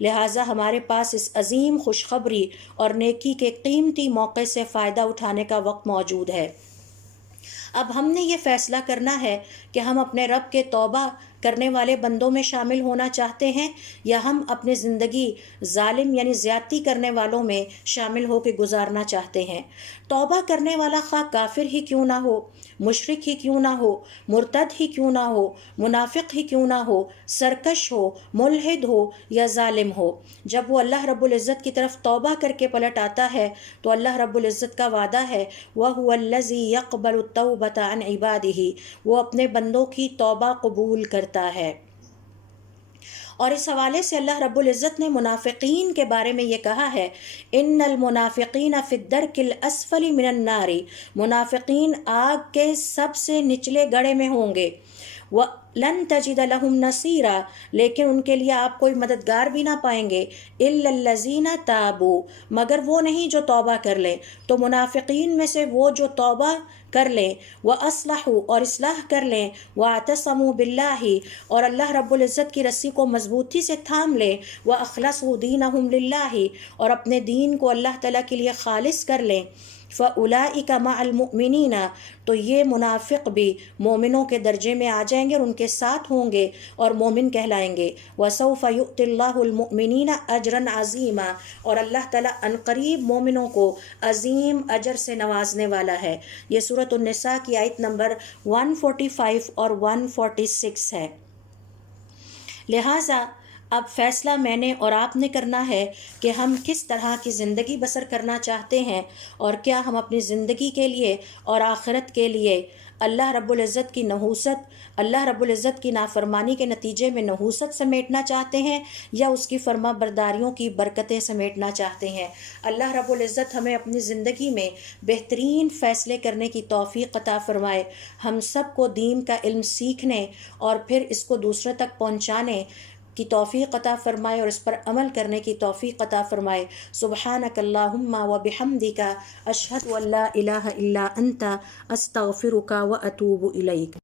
لہٰذا ہمارے پاس اس عظیم خوشخبری اور نیکی کے قیمتی موقع سے فائدہ اٹھانے کا وقت موجود ہے۔ اب ہم نے یہ فیصلہ کرنا ہے کہ ہم اپنے رب کے توبہ کرنے والے بندوں میں شامل ہونا چاہتے ہیں، یا ہم اپنی زندگی ظالم یعنی زیادتی کرنے والوں میں شامل ہو کے گزارنا چاہتے ہیں۔ توبہ کرنے والا خواہ کافر ہی کیوں نہ ہو، مشرک ہی کیوں نہ ہو، مرتد ہی کیوں نہ ہو، منافق ہی کیوں نہ ہو، سرکش ہو، ملحد ہو یا ظالم ہو، جب وہ اللہ رب العزت کی طرف توبہ کر کے پلٹ آتا ہے تو اللہ رب العزت کا وعدہ ہے، وَهُوَ الَّذِي يَقْبَلُ التَّوْبَةَ عَنْ عِبَادِهِ، وہ اپنے بندوں کی توبہ قبول کرتا ہے۔ اور اس حوالے سے اللہ رب العزت نے منافقین کے بارے میں یہ کہا ہے، ان المنافقین فی الدرک الاسفل من النار، منافقین آگ کے سب سے نچلے گڑھے میں ہوں گے، وَلَن تَجِدَ لَهُمْ نَصِيرًا، لیکن ان کے لیے آپ کوئی مددگار بھی نہ پائیں گے، إِلَّا الَّذِينَ تَابُوا، مگر وہ نہیں جو توبہ کر لیں۔ تو منافقین میں سے وہ جو توبہ کر لیں، وَأَصْلَحُوا، اور اصلاح کر لیں، وَاعْتَصَمُوا بِاللَّهِ، اور اللہ رب العزت کی رسی کو مضبوطی سے تھام لیں، وَأَخْلَصُوا دِينَهُمْ لِلَّهِ، اور اپنے دین کو اللہ تعالیٰ کے لیے خالص کر لیں، فَأُولَئِكَ مَعَ الْمُؤْمِنِينَ، تو یہ منافق بھی مومنوں کے درجے میں آ جائیں گے اور ان کے ساتھ ہوں گے اور مومن کہلائیں گے، وَسَوْفَ يُؤْتِ اللَّهُ الْمُؤْمِنِينَ أَجْرًا عَظِيمًا، اور اللہ تعالیٰ عنقریب مومنوں کو عظیم اجر سے نوازنے والا ہے۔ یہ سورۃ النساء کی آیت نمبر 145 اور 146 ہے۔ لہٰذا اب فیصلہ میں نے اور آپ نے کرنا ہے کہ ہم کس طرح کی زندگی بسر کرنا چاہتے ہیں، اور کیا ہم اپنی زندگی کے لیے اور آخرت کے لیے اللہ رب العزت کی نحوست، اللہ رب العزت کی نافرمانی کے نتیجے میں نحوست سمیٹنا چاہتے ہیں، یا اس کی فرما برداریوں کی برکتیں سمیٹنا چاہتے ہیں۔ اللہ رب العزت ہمیں اپنی زندگی میں بہترین فیصلے کرنے کی توفیق عطا فرمائے، ہم سب کو دین کا علم سیکھنے اور پھر اس کو دوسروں تک پہنچانے کی توفیق عطا فرمائے اور اس پر عمل کرنے کی توفیق عطا فرمائے۔ سبحانک اللہم و بحمدک اشہد ان لا الہ الا انت استغفرک و اتوب الیک۔